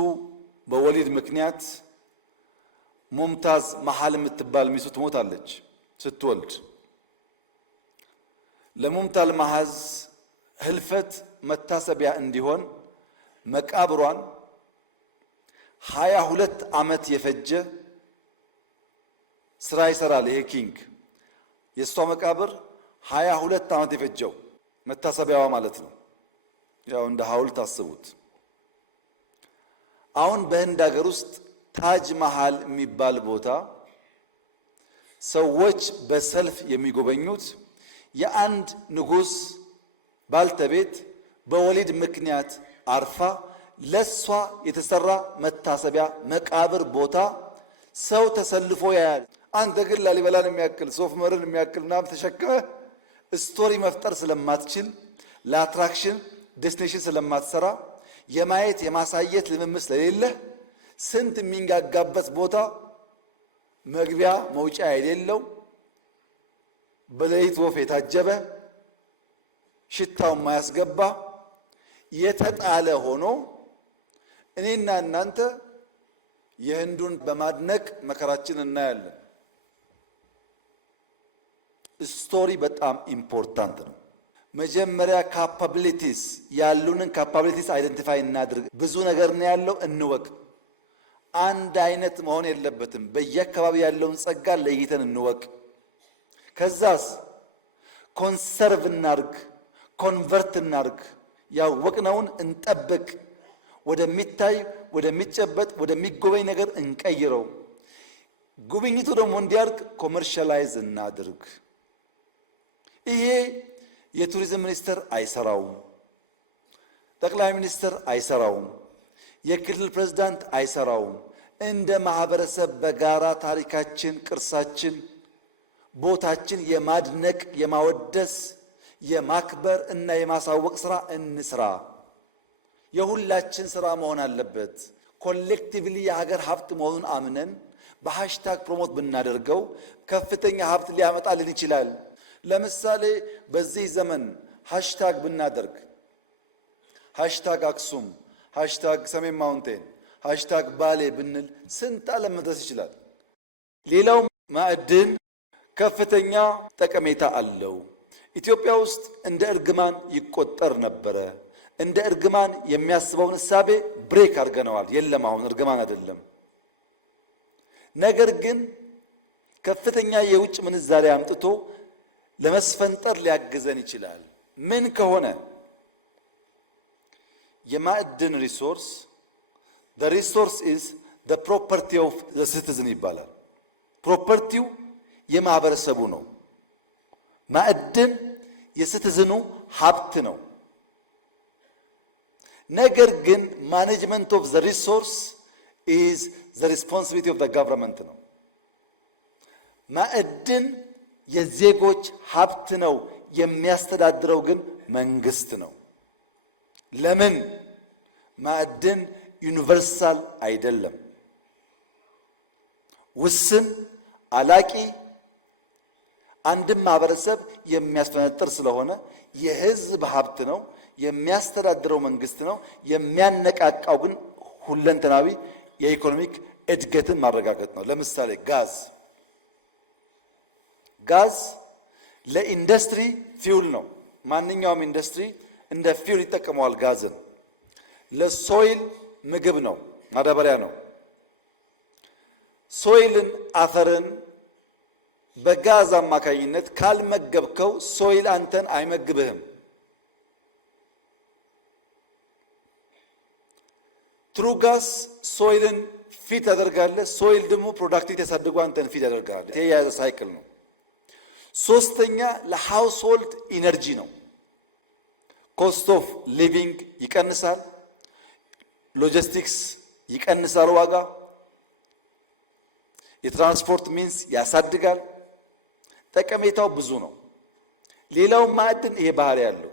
በወሊድ ምክንያት ሙምታዝ መሃል የምትባል ሚስቱ ትሞታለች ስትወልድ። ለሙምታዝ መሃል ህልፈት መታሰቢያ እንዲሆን መቃብሯን 22 ዓመት የፈጀ ስራ ይሰራል። ይሄ ኪንግ የእሷ መቃብር 22 ዓመት የፈጀው መታሰቢያዋ ማለት ነው። ያው እንደ ሐውልት አስቡት። አሁን በህንድ ሀገር ውስጥ ታጅ መሃል የሚባል ቦታ ሰዎች በሰልፍ የሚጎበኙት የአንድ ንጉስ ባልተቤት በወሊድ ምክንያት አርፋ ለሷ የተሰራ መታሰቢያ መቃብር ቦታ ሰው ተሰልፎ ያያል። አንተ ግን ላሊበላን የሚያክል ሶፍ ዑመርን የሚያክል ምናምን ተሸክመህ ስቶሪ መፍጠር ስለማትችል ለአትራክሽን ዴስቲኔሽን ስለማትሰራ የማየት የማሳየት ልምምድ ስለሌለህ ስንት የሚንጋጋበት ቦታ መግቢያ መውጫ የሌለው በሌሊት ወፍ የታጀበ ሽታው የማያስገባ የተጣለ ሆኖ እኔና እናንተ የህንዱን በማድነቅ መከራችን እናያለን። ስቶሪ በጣም ኢምፖርታንት ነው። መጀመሪያ ካፓቢሊቲስ ያሉንን ካፓቢሊቲስ አይደንቲፋይ እናድርግ። ብዙ ነገር ነው ያለው፣ እንወቅ። አንድ አይነት መሆን የለበትም። በየአካባቢ ያለውን ጸጋ ለይተን እንወቅ። ከዛስ ኮንሰርቭ እናርግ፣ ኮንቨርት እናርግ። ያወቅነውን እንጠብቅ። ወደሚታይ ወደሚጨበጥ ወደሚጎበኝ ነገር እንቀይረው። ጉብኝቱ ደግሞ እንዲያርግ ኮመርሻላይዝ እናድርግ። ይሄ የቱሪዝም ሚኒስቴር አይሰራውም፣ ጠቅላይ ሚኒስትር አይሰራውም፣ የክልል ፕሬዝዳንት አይሰራውም። እንደ ማህበረሰብ በጋራ ታሪካችን፣ ቅርሳችን፣ ቦታችን የማድነቅ የማወደስ የማክበር እና የማሳወቅ ስራ እንስራ። የሁላችን ስራ መሆን አለበት። ኮሌክቲቭሊ የሀገር ሀብት መሆኑን አምነን በሃሽታግ ፕሮሞት ብናደርገው ከፍተኛ ሀብት ሊያመጣልን ይችላል። ለምሳሌ በዚህ ዘመን ሃሽታግ ብናደርግ ሃሽታግ አክሱም፣ ሃሽታግ ሰሜን ማውንቴን፣ ሃሽታግ ባሌ ብንል ስንት ዓለም መድረስ ይችላል። ሌላው ማዕድን ከፍተኛ ጠቀሜታ አለው። ኢትዮጵያ ውስጥ እንደ እርግማን ይቆጠር ነበረ። እንደ እርግማን የሚያስበውን እሳቤ ብሬክ አድርገነዋል። የለም አሁን እርግማን አይደለም። ነገር ግን ከፍተኛ የውጭ ምንዛሪ አምጥቶ ለመስፈንጠር ሊያግዘን ይችላል። ምን ከሆነ የማዕድን ሪሶርስ the resource is the property of the citizen ይባላል። ፕሮፐርቲው የማህበረሰቡ ነው። ማዕድን የሲቲዝኑ ሀብት ነው። ነገር ግን ማኔጅመንት ኦፍ ዘ ሪሶርስ ኢዝ ዘ ሪስፖንሲቢሊቲ ኦፍ ዘ ገቨርንመንት ነው። ማዕድን የዜጎች ሀብት ነው። የሚያስተዳድረው ግን መንግስት ነው። ለምን? ማዕድን ዩኒቨርሳል አይደለም። ውስን አላቂ አንድም ማህበረሰብ የሚያስፈነጥር ስለሆነ የህዝብ ሀብት ነው። የሚያስተዳድረው መንግስት ነው። የሚያነቃቃው ግን ሁለንተናዊ የኢኮኖሚክ እድገትን ማረጋገጥ ነው። ለምሳሌ ጋዝ ለኢንዱስትሪ ፊውል ነው። ማንኛውም ኢንዱስትሪ እንደ ፊውል ይጠቀመዋል ጋዝን። ለሶይል ምግብ ነው፣ ማዳበሪያ ነው። ሶይልን አፈርን በጋዝ አማካኝነት ካልመገብከው ሶይል አንተን አይመግብህም። ትሩ ጋዝ ሶይልን ፊት ያደርጋለህ። ሶይል ደግሞ ፕሮዳክቲቪቲ ያሳድጉ አንተን ፊት ያደርጋል። ይሄ የያዘ ሳይክል ነው። ሶስተኛ ለሃውስሆልድ ኢነርጂ ነው። ኮስት ኦፍ ሊቪንግ ይቀንሳል። ሎጂስቲክስ ይቀንሳል ዋጋ። የትራንስፖርት ሚንስ ያሳድጋል። ጠቀሜታው ብዙ ነው። ሌላው ማዕድን ይሄ ባህሪ ያለው።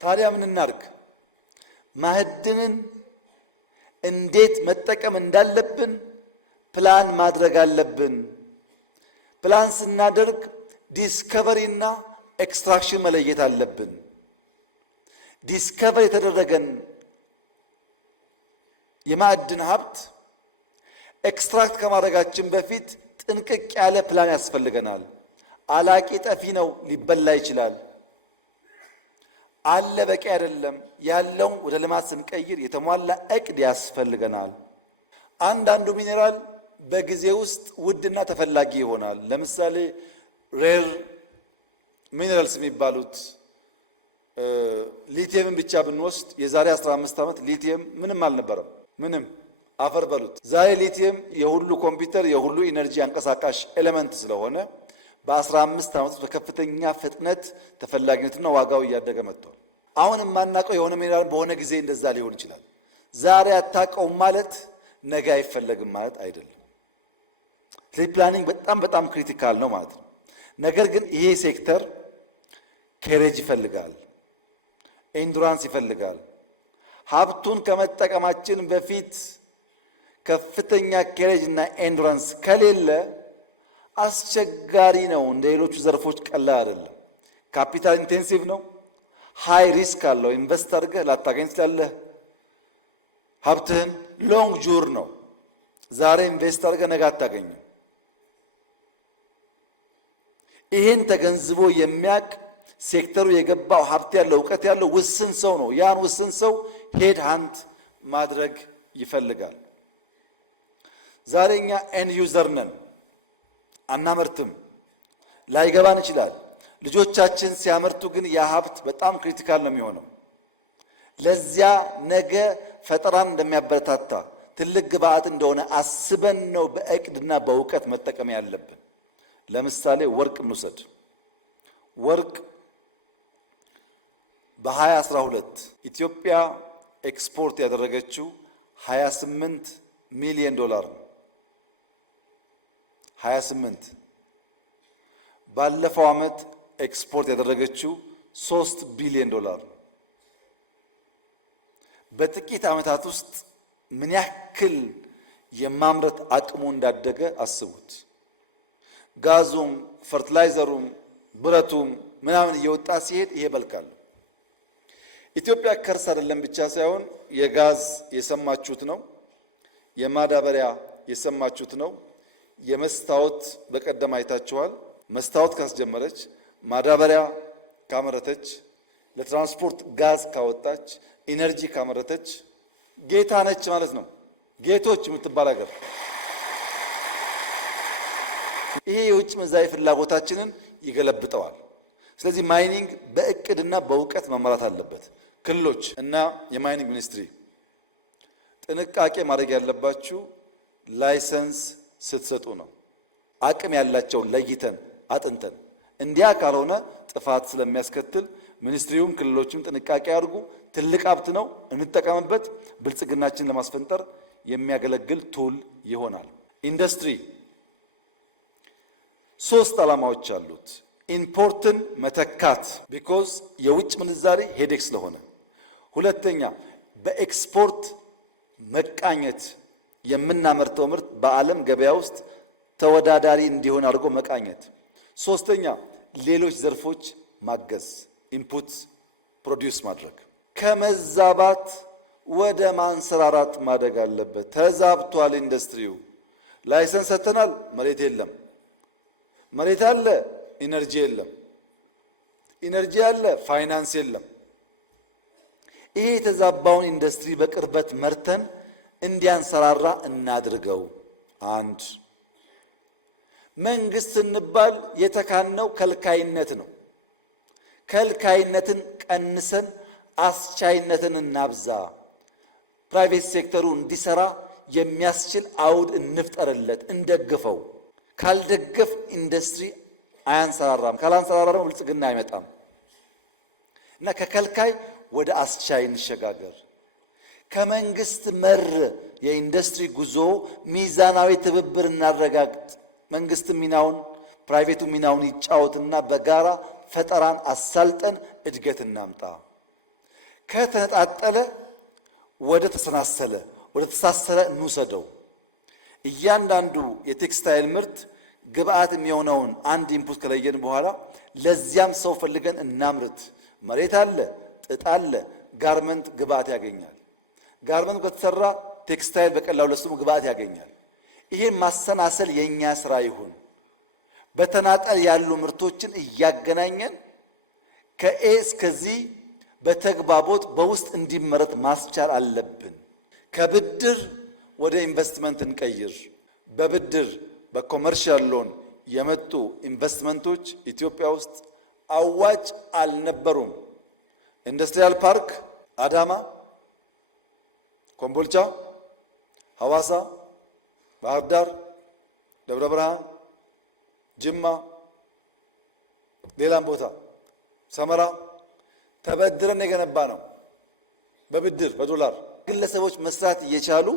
ታዲያ ምን እናድርግ? ማዕድንን እንዴት መጠቀም እንዳለብን ፕላን ማድረግ አለብን። ፕላን ስናደርግ ዲስከቨሪ እና ኤክስትራክሽን መለየት አለብን። ዲስከቨር የተደረገን የማዕድን ሀብት ኤክስትራክት ከማድረጋችን በፊት ጥንቅቅ ያለ ፕላን ያስፈልገናል። አላቂ ጠፊ ነው፣ ሊበላ ይችላል። አለ በቂ አይደለም። ያለውን ወደ ልማት ስንቀይር የተሟላ እቅድ ያስፈልገናል። አንዳንዱ ሚኔራል በጊዜ ውስጥ ውድና ተፈላጊ ይሆናል። ለምሳሌ ሬር ሚኔራልስ የሚባሉት ሊቲየምን ብቻ ብንወስድ የዛሬ 15 ዓመት ሊቲየም ምንም አልነበረም። ምንም አፈር በሉት። ዛሬ ሊቲየም የሁሉ ኮምፒውተር የሁሉ ኢነርጂ አንቀሳቃሽ ኤሌመንት ስለሆነ በ15 ዓመት በከፍተኛ ፍጥነት ተፈላጊነትና ዋጋው እያደገ መጥቷል። አሁን የማናውቀው የሆነ ሚኔራል በሆነ ጊዜ እንደዛ ሊሆን ይችላል። ዛሬ አታውቀውም ማለት ነገ አይፈለግም ማለት አይደለም። ስለዚህ ፕላኒንግ በጣም ክሪቲካል ነው ማለት ነው። ነገር ግን ይሄ ሴክተር ከሬጅ ይፈልጋል፣ ኤንዱራንስ ይፈልጋል። ሀብቱን ከመጠቀማችን በፊት ከፍተኛ ኬሬጅ እና ኤንዱራንስ ከሌለ አስቸጋሪ ነው። እንደ ሌሎቹ ዘርፎች ቀላል አይደለም። ካፒታል ኢንቴንሲቭ ነው። ሃይ ሪስክ አለው። ኢንቨስት አድርገህ ላታገኝ ትችላለህ። ሀብትህን ሎንግ ጁር ነው። ዛሬ ኢንቨስት አድርገህ ነገ አታገኝም። ይህን ተገንዝቦ የሚያውቅ ሴክተሩ የገባው ሀብት ያለው እውቀት ያለው ውስን ሰው ነው። ያን ውስን ሰው ሄድ ሃንት ማድረግ ይፈልጋል። ዛሬ እኛ ኤንድ ዩዘር ነን፣ አናመርትም፣ ላይገባን ይችላል። ልጆቻችን ሲያመርቱ ግን ያ ሀብት በጣም ክሪቲካል ነው የሚሆነው። ለዚያ ነገ ፈጠራን እንደሚያበረታታ ትልቅ ግብአት እንደሆነ አስበን ነው በእቅድና በእውቀት መጠቀም ያለብን። ለምሳሌ ወርቅ እንውሰድ። ወርቅ በ2012 ኢትዮጵያ ኤክስፖርት ያደረገችው 28 ሚሊዮን ዶላር ነው። 28 ባለፈው ዓመት ኤክስፖርት ያደረገችው 3 ቢሊዮን ዶላር ነው። በጥቂት ዓመታት ውስጥ ምን ያክል የማምረት አቅሙ እንዳደገ አስቡት። ጋዙም ፈርቲላይዘሩም ብረቱም ምናምን እየወጣ ሲሄድ ይሄ በልካል። ኢትዮጵያ ከርስ አይደለም ብቻ ሳይሆን የጋዝ የሰማችሁት ነው፣ የማዳበሪያ የሰማችሁት ነው፣ የመስታወት በቀደም አይታችኋል። መስታወት ካስጀመረች፣ ማዳበሪያ ካመረተች፣ ለትራንስፖርት ጋዝ ካወጣች፣ ኢነርጂ ካመረተች ጌታ ነች ማለት ነው። ጌቶች የምትባል ሀገር። ይሄ የውጭ ምንዛሪ ፍላጎታችንን ይገለብጠዋል። ስለዚህ ማይኒንግ በእቅድና በእውቀት መመራት አለበት። ክልሎች እና የማይኒንግ ሚኒስትሪ ጥንቃቄ ማድረግ ያለባችሁ ላይሰንስ ስትሰጡ ነው። አቅም ያላቸውን ለይተን አጥንተን፣ እንዲያ ካልሆነ ጥፋት ስለሚያስከትል ሚኒስትሪውም ክልሎችም ጥንቃቄ ያድርጉ። ትልቅ ሀብት ነው፣ እንጠቀምበት። ብልጽግናችን ለማስፈንጠር የሚያገለግል ቱል ይሆናል። ኢንዱስትሪ 3 ዓላማዎች አሉት። ኢምፖርትን መተካት ቢኮዝ የውጭ ምንዛሪ ሄዴክ ስለሆነ፣ ሁለተኛ በኤክስፖርት መቃኘት፣ የምናመርተው ምርት በዓለም ገበያ ውስጥ ተወዳዳሪ እንዲሆን አድርጎ መቃኘት፣ ሶስተኛ ሌሎች ዘርፎች ማገዝ፣ ኢንፑት ፕሮዲውስ ማድረግ። ከመዛባት ወደ ማንሰራራት ማደግ አለበት። ተዛብቷል ኢንዱስትሪው። ላይሰንስ ሰጥተናል፣ መሬት የለም። መሬት አለ፣ ኢነርጂ የለም። ኢነርጂ አለ፣ ፋይናንስ የለም። ይሄ የተዛባውን ኢንዱስትሪ በቅርበት መርተን እንዲያንሰራራ እናድርገው። አንድ መንግስት እንባል የተካነው ከልካይነት ነው። ከልካይነትን ቀንሰን አስቻይነትን እናብዛ። ፕራይቬት ሴክተሩ እንዲሰራ የሚያስችል አውድ እንፍጠርለት፣ እንደግፈው። ካልደገፍ ኢንዱስትሪ አያንሰራራም። ካላንሰራራ ነው ብልጽግና አይመጣም። እና ከከልካይ ወደ አስቻይ እንሸጋገር። ከመንግስት መር የኢንዱስትሪ ጉዞ ሚዛናዊ ትብብር እናረጋግጥ። መንግስት ሚናውን ፕራይቬቱ ሚናውን ይጫወትና በጋራ ፈጠራን አሳልጠን እድገት እናምጣ። ከተነጣጠለ ወደ ተሰናሰለ ወደ ተሳሰረ እንውሰደው። እያንዳንዱ የቴክስታይል ምርት ግብአት የሚሆነውን አንድ ኢንፑት ከለየን በኋላ ለዚያም ሰው ፈልገን እናምርት። መሬት አለ፣ ጥጥ አለ፣ ጋርመንት ግብአት ያገኛል። ጋርመንት ከተሰራ ቴክስታይል በቀላሉ ለስሙ ግብአት ያገኛል። ይህን ማሰናሰል የኛ ስራ ይሁን። በተናጠል ያሉ ምርቶችን እያገናኘን ከኤ እስከዚህ በተግባቦት በውስጥ እንዲመረት ማስቻል አለብን። ከብድር ወደ ኢንቨስትመንት እንቀይር። በብድር በኮመርሻል ሎን የመጡ ኢንቨስትመንቶች ኢትዮጵያ ውስጥ አዋጭ አልነበሩም። ኢንዱስትሪያል ፓርክ አዳማ፣ ኮምቦልቻ፣ ሐዋሳ፣ ባህር ዳር፣ ደብረ ብርሃን፣ ጅማ፣ ሌላም ቦታ ሰመራ ተበድረን የገነባ ነው። በብድር በዶላር ግለሰቦች መስራት እየቻሉ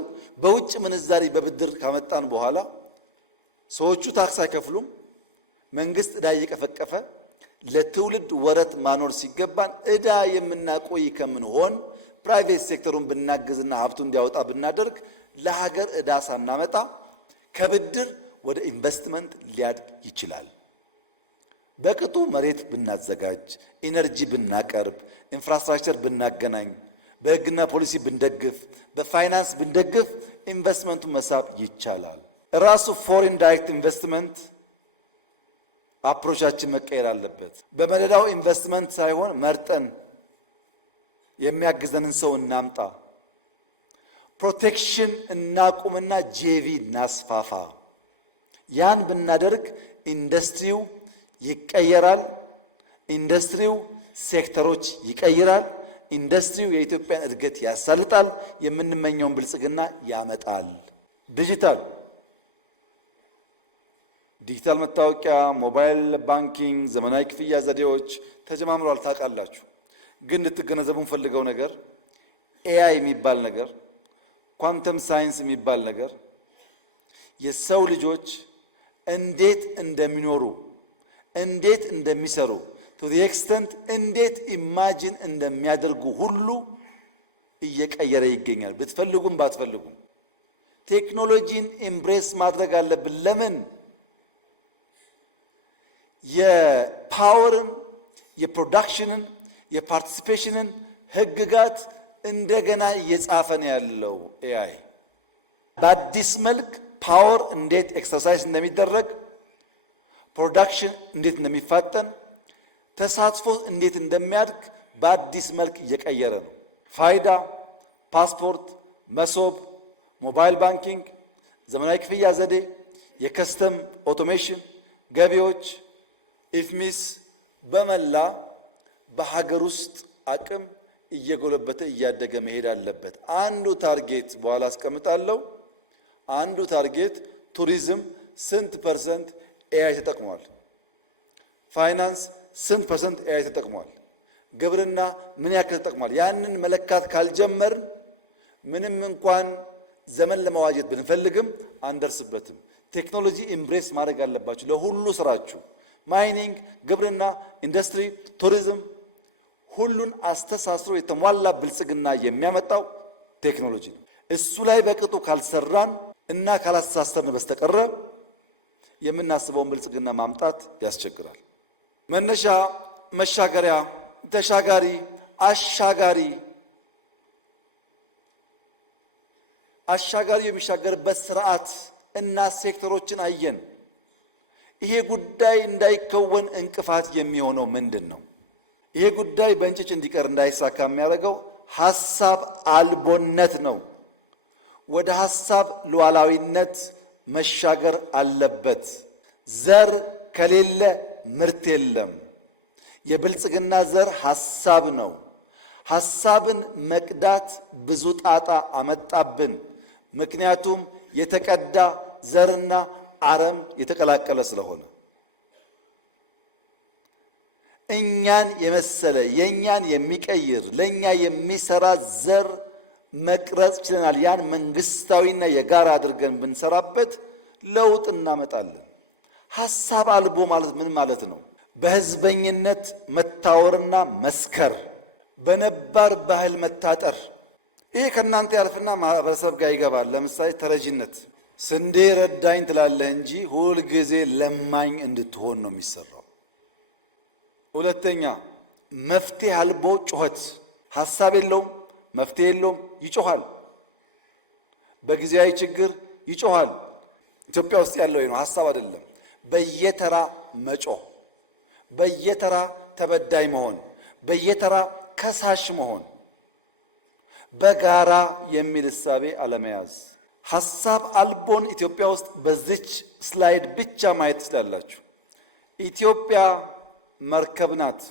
በውጭ ምንዛሪ በብድር ካመጣን በኋላ ሰዎቹ ታክስ አይከፍሉም። መንግስት ዕዳ እየቀፈቀፈ ለትውልድ ወረት ማኖር ሲገባን ዕዳ የምናቆይ ከምንሆን ፕራይቬት ሴክተሩን ብናግዝና ሀብቱ እንዲያወጣ ብናደርግ ለሀገር ዕዳ ሳናመጣ ከብድር ወደ ኢንቨስትመንት ሊያድግ ይችላል። በቅጡ መሬት ብናዘጋጅ፣ ኢነርጂ ብናቀርብ፣ ኢንፍራስትራክቸር ብናገናኝ፣ በሕግና ፖሊሲ ብንደግፍ፣ በፋይናንስ ብንደግፍ ኢንቨስትመንቱን መሳብ ይቻላል። ራሱ ፎሬን ዳይሬክት ኢንቨስትመንት አፕሮቻችን መቀየር አለበት። በመደዳው ኢንቨስትመንት ሳይሆን መርጠን የሚያግዘንን ሰው እናምጣ። ፕሮቴክሽን እናቁምና ጄቪ እናስፋፋ። ያን ብናደርግ ኢንዱስትሪው ይቀየራል። ኢንዱስትሪው ሴክተሮች ይቀይራል። ኢንዱስትሪው የኢትዮጵያን እድገት ያሳልጣል። የምንመኘውን ብልጽግና ያመጣል። ዲጂታል መታወቂያ፣ ሞባይል ባንኪንግ፣ ዘመናዊ ክፍያ ዘዴዎች ተጀማምረዋል። ታውቃላችሁ። ግን ልትገነዘቡ ፈልገው ነገር ኤአይ የሚባል ነገር፣ ኳንተም ሳይንስ የሚባል ነገር የሰው ልጆች እንዴት እንደሚኖሩ እንዴት እንደሚሰሩ ቱ ዘ ኤክስተንት እንዴት ኢማጂን እንደሚያደርጉ ሁሉ እየቀየረ ይገኛል። ብትፈልጉም ባትፈልጉም ቴክኖሎጂን ኤምብሬስ ማድረግ አለብን። ለምን? የፓወርን፣ የፕሮዳክሽንን፣ የፓርቲሲፔሽንን ህግጋት እንደገና እየጻፈ ነው ያለው ኤአይ። በአዲስ መልክ ፓወር እንዴት ኤክሰርሳይዝ እንደሚደረግ፣ ፕሮዳክሽን እንዴት እንደሚፋጠን፣ ተሳትፎ እንዴት እንደሚያድግ በአዲስ መልክ እየቀየረ ነው። ፋይዳ፣ ፓስፖርት፣ መሶብ፣ ሞባይል ባንኪንግ፣ ዘመናዊ ክፍያ ዘዴ፣ የከስተም ኦቶሜሽን፣ ገቢዎች፣ ኢፍሚስ በመላ በሀገር ውስጥ አቅም እየጎለበተ እያደገ መሄድ አለበት። አንዱ ታርጌት በኋላ አስቀምጣለሁ። አንዱ ታርጌት ቱሪዝም ስንት ፐርሰንት ኤአይ ተጠቅሟል? ፋይናንስ ስንት ፐርሰንት ኤአይ ተጠቅሟል? ግብርና ምን ያክል ተጠቅሟል? ያንን መለካት ካልጀመርን ምንም እንኳን ዘመን ለመዋጀት ብንፈልግም አንደርስበትም። ቴክኖሎጂ ኢምብሬስ ማድረግ አለባችሁ ለሁሉ ስራችሁ። ማይኒንግ፣ ግብርና፣ ኢንዱስትሪ፣ ቱሪዝም ሁሉን አስተሳስሮ የተሟላ ብልጽግና የሚያመጣው ቴክኖሎጂ ነው። እሱ ላይ በቅጡ ካልሰራን እና ካላስተሳሰርን በስተቀረ የምናስበውን ብልጽግና ማምጣት ያስቸግራል። መነሻ፣ መሻገሪያ፣ ተሻጋሪ፣ አሻጋሪ። አሻጋሪ የሚሻገርበት ስርዓት እና ሴክተሮችን አየን። ይሄ ጉዳይ እንዳይከወን እንቅፋት የሚሆነው ምንድን ነው? ይሄ ጉዳይ በእንጭጭ እንዲቀር እንዳይሳካ የሚያደርገው ሐሳብ አልቦነት ነው። ወደ ሐሳብ ሉዓላዊነት መሻገር አለበት። ዘር ከሌለ ምርት የለም። የብልጽግና ዘር ሐሳብ ነው። ሐሳብን መቅዳት ብዙ ጣጣ አመጣብን። ምክንያቱም የተቀዳ ዘርና አረም የተቀላቀለ ስለሆነ እኛን የመሰለ የኛን የሚቀይር ለኛ የሚሰራ ዘር መቅረጽ ችለናል። ያን መንግስታዊና የጋራ አድርገን ብንሰራበት ለውጥ እናመጣለን። ሐሳብ አልቦ ማለት ምን ማለት ነው? በህዝበኝነት መታወርና መስከር፣ በነባር ባህል መታጠር። ይሄ ከእናንተ ያልፍና ማህበረሰብ ጋር ይገባል። ለምሳሌ ተረጂነት፣ ስንዴ ረዳኝ ትላለህ እንጂ ሁል ጊዜ ለማኝ እንድትሆን ነው የሚሰራው። ሁለተኛ መፍትሄ አልቦ ጩኸት፣ ሐሳብ የለውም፣ መፍትሄ የለውም፣ ይጮሃል። በጊዜያዊ ችግር ይጮሃል። ኢትዮጵያ ውስጥ ያለው ነው፣ ሐሳብ አይደለም። በየተራ መጮህ፣ በየተራ ተበዳይ መሆን፣ በየተራ ከሳሽ መሆን፣ በጋራ የሚል እሳቤ አለመያዝ። ሐሳብ አልቦን ኢትዮጵያ ውስጥ በዚች ስላይድ ብቻ ማየት ትችላላችሁ። ኢትዮጵያ መርከብ ናት።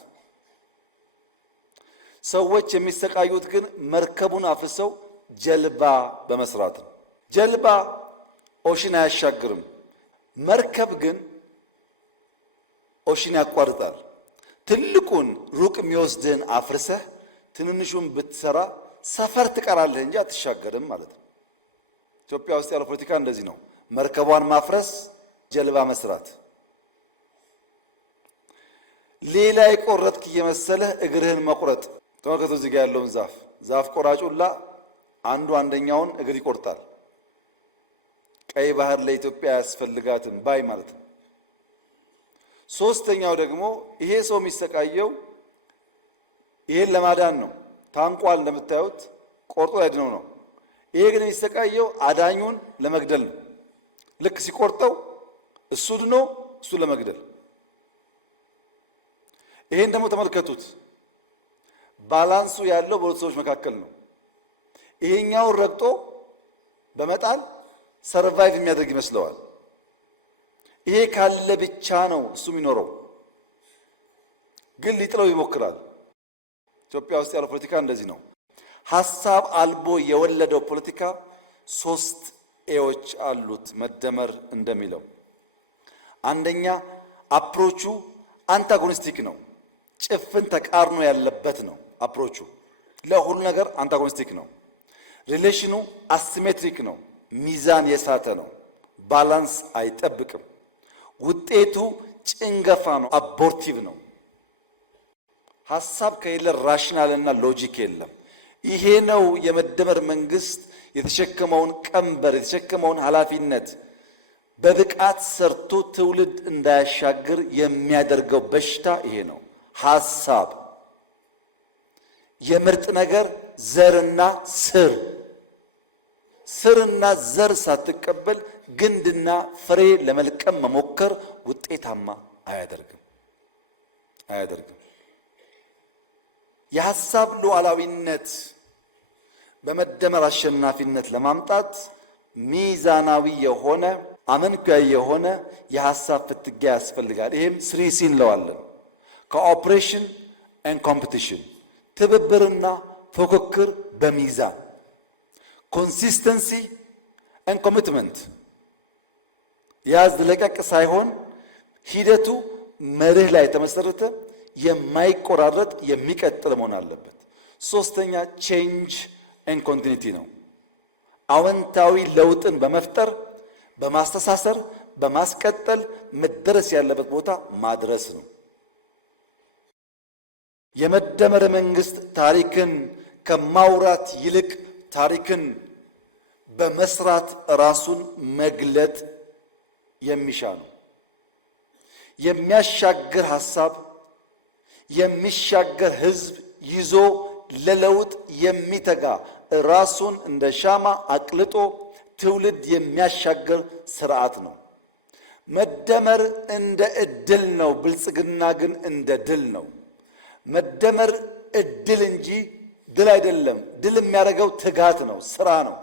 ሰዎች የሚሰቃዩት ግን መርከቡን አፍሰው ጀልባ በመስራት ነው። ጀልባ ኦሽን አያሻግርም። መርከብ ግን ኦሽን ያቋርጣል። ትልቁን ሩቅ የሚወስድህን አፍርሰህ ትንንሹን ብትሰራ ሰፈር ትቀራለህ እንጂ አትሻገርም ማለት ነው። ኢትዮጵያ ውስጥ ያለው ፖለቲካ እንደዚህ ነው። መርከቧን ማፍረስ፣ ጀልባ መስራት። ሌላ የቆረጥክ እየመሰለህ እግርህን መቁረጥ። ተመልከቱ እዚህ ጋር ያለውን ዛፍ ቆራጩላ አንደኛውን እግር ይቆርጣል። ቀይ ባህር ለኢትዮጵያ ያስፈልጋትን ባይ ማለት ነው። ሶስተኛው ደግሞ ይሄ ሰው የሚሰቃየው ይሄን ለማዳን ነው። ታንቋል፣ እንደምታዩት ቆርጦ ያድነው ነው። ይሄ ግን የሚሰቃየው አዳኙን ለመግደል ነው። ልክ ሲቆርጠው እሱ ድኖ እሱ ለመግደል። ይሄን ደግሞ ተመልከቱት። ባላንሱ ያለው በሁለት ሰዎች መካከል ነው። ይሄኛውን ረግጦ በመጣል ሰርቫይቭ የሚያደርግ ይመስለዋል። ይሄ ካለ ብቻ ነው እሱ የሚኖረው፣ ግን ሊጥለው ይሞክራል። ኢትዮጵያ ውስጥ ያለው ፖለቲካ እንደዚህ ነው። ሐሳብ አልቦ የወለደው ፖለቲካ 3 ኤዎች አሉት። መደመር እንደሚለው አንደኛ አፕሮቹ አንታጎኒስቲክ ነው። ጭፍን ተቃርኖ ያለበት ነው። አፕሮቹ ለሁሉ ነገር አንታጎኒስቲክ ነው። ሪሌሽኑ አሲሜትሪክ ነው። ሚዛን የሳተ ነው። ባላንስ አይጠብቅም። ውጤቱ ጭንገፋ ነው። አቦርቲቭ ነው። ሐሳብ ከሌለ ራሽናልና ሎጂክ የለም። ይሄ ነው የመደመር መንግስት የተሸከመውን ቀንበር የተሸከመውን ኃላፊነት በብቃት ሰርቶ ትውልድ እንዳያሻግር የሚያደርገው በሽታ ይሄ ነው። ሐሳብ የምርጥ ነገር ዘርና ስርና ዘር ሳትቀበል ግንድና ፍሬ ለመልቀም መሞከር ውጤታማ አያደርግም። የሐሳብ ሉዓላዊነት በመደመር አሸናፊነት ለማምጣት ሚዛናዊ የሆነ አመንኳዊ የሆነ የሐሳብ ፍትጊያ ያስፈልጋል። ይሄም 3C እንለዋለን። ኮኦፕሬሽን ኤንድ ኮምፒቲሽን፣ ትብብርና ፉክክር በሚዛን፣ ኮንሲስተንሲ ኤንድ ኮሚትመንት፣ ያዝ ለቀቅ ሳይሆን ሂደቱ መርህ ላይ የተመሰረተ የማይቆራረጥ የሚቀጥል መሆን አለበት። ሶስተኛ ቼንጅ ኤንድ ኮንቲኒቲ ነው። አዎንታዊ ለውጥን በመፍጠር በማስተሳሰር በማስቀጠል መደረስ ያለበት ቦታ ማድረስ ነው። የመደመር መንግስት ታሪክን ከማውራት ይልቅ ታሪክን በመስራት ራሱን መግለጥ የሚሻ ነው። የሚያሻግር ሐሳብ የሚሻገር ህዝብ ይዞ ለለውጥ የሚተጋ ራሱን እንደ ሻማ አቅልጦ ትውልድ የሚያሻገር ስርዓት ነው። መደመር እንደ እድል ነው፣ ብልጽግና ግን እንደ ድል ነው። መደመር እድል እንጂ ድል አይደለም። ድል የሚያደርገው ትጋት ነው፣ ስራ ነው።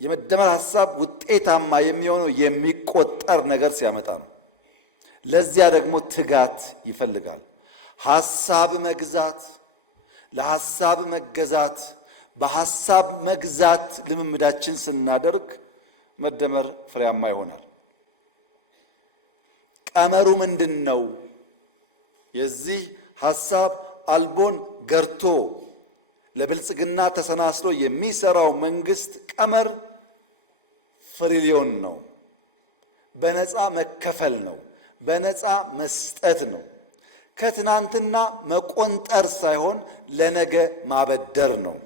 የመደመር ሐሳብ ውጤታማ የሚሆነው የሚቆጠር ነገር ሲያመጣ ነው። ለዚያ ደግሞ ትጋት ይፈልጋል። ሐሳብ መግዛት፣ ለሐሳብ መገዛት፣ በሐሳብ መግዛት ልምምዳችን ስናደርግ መደመር ፍሬያማ ይሆናል። ቀመሩ ምንድን ነው? የዚህ ሐሳብ አልቦን ገርቶ ለብልጽግና ተሰናስሎ የሚሰራው መንግስት ቀመር ፍሪሊዮን ነው። በነፃ መከፈል ነው። በነፃ መስጠት ነው። ከትናንትና መቆንጠር ሳይሆን ለነገ ማበደር ነው።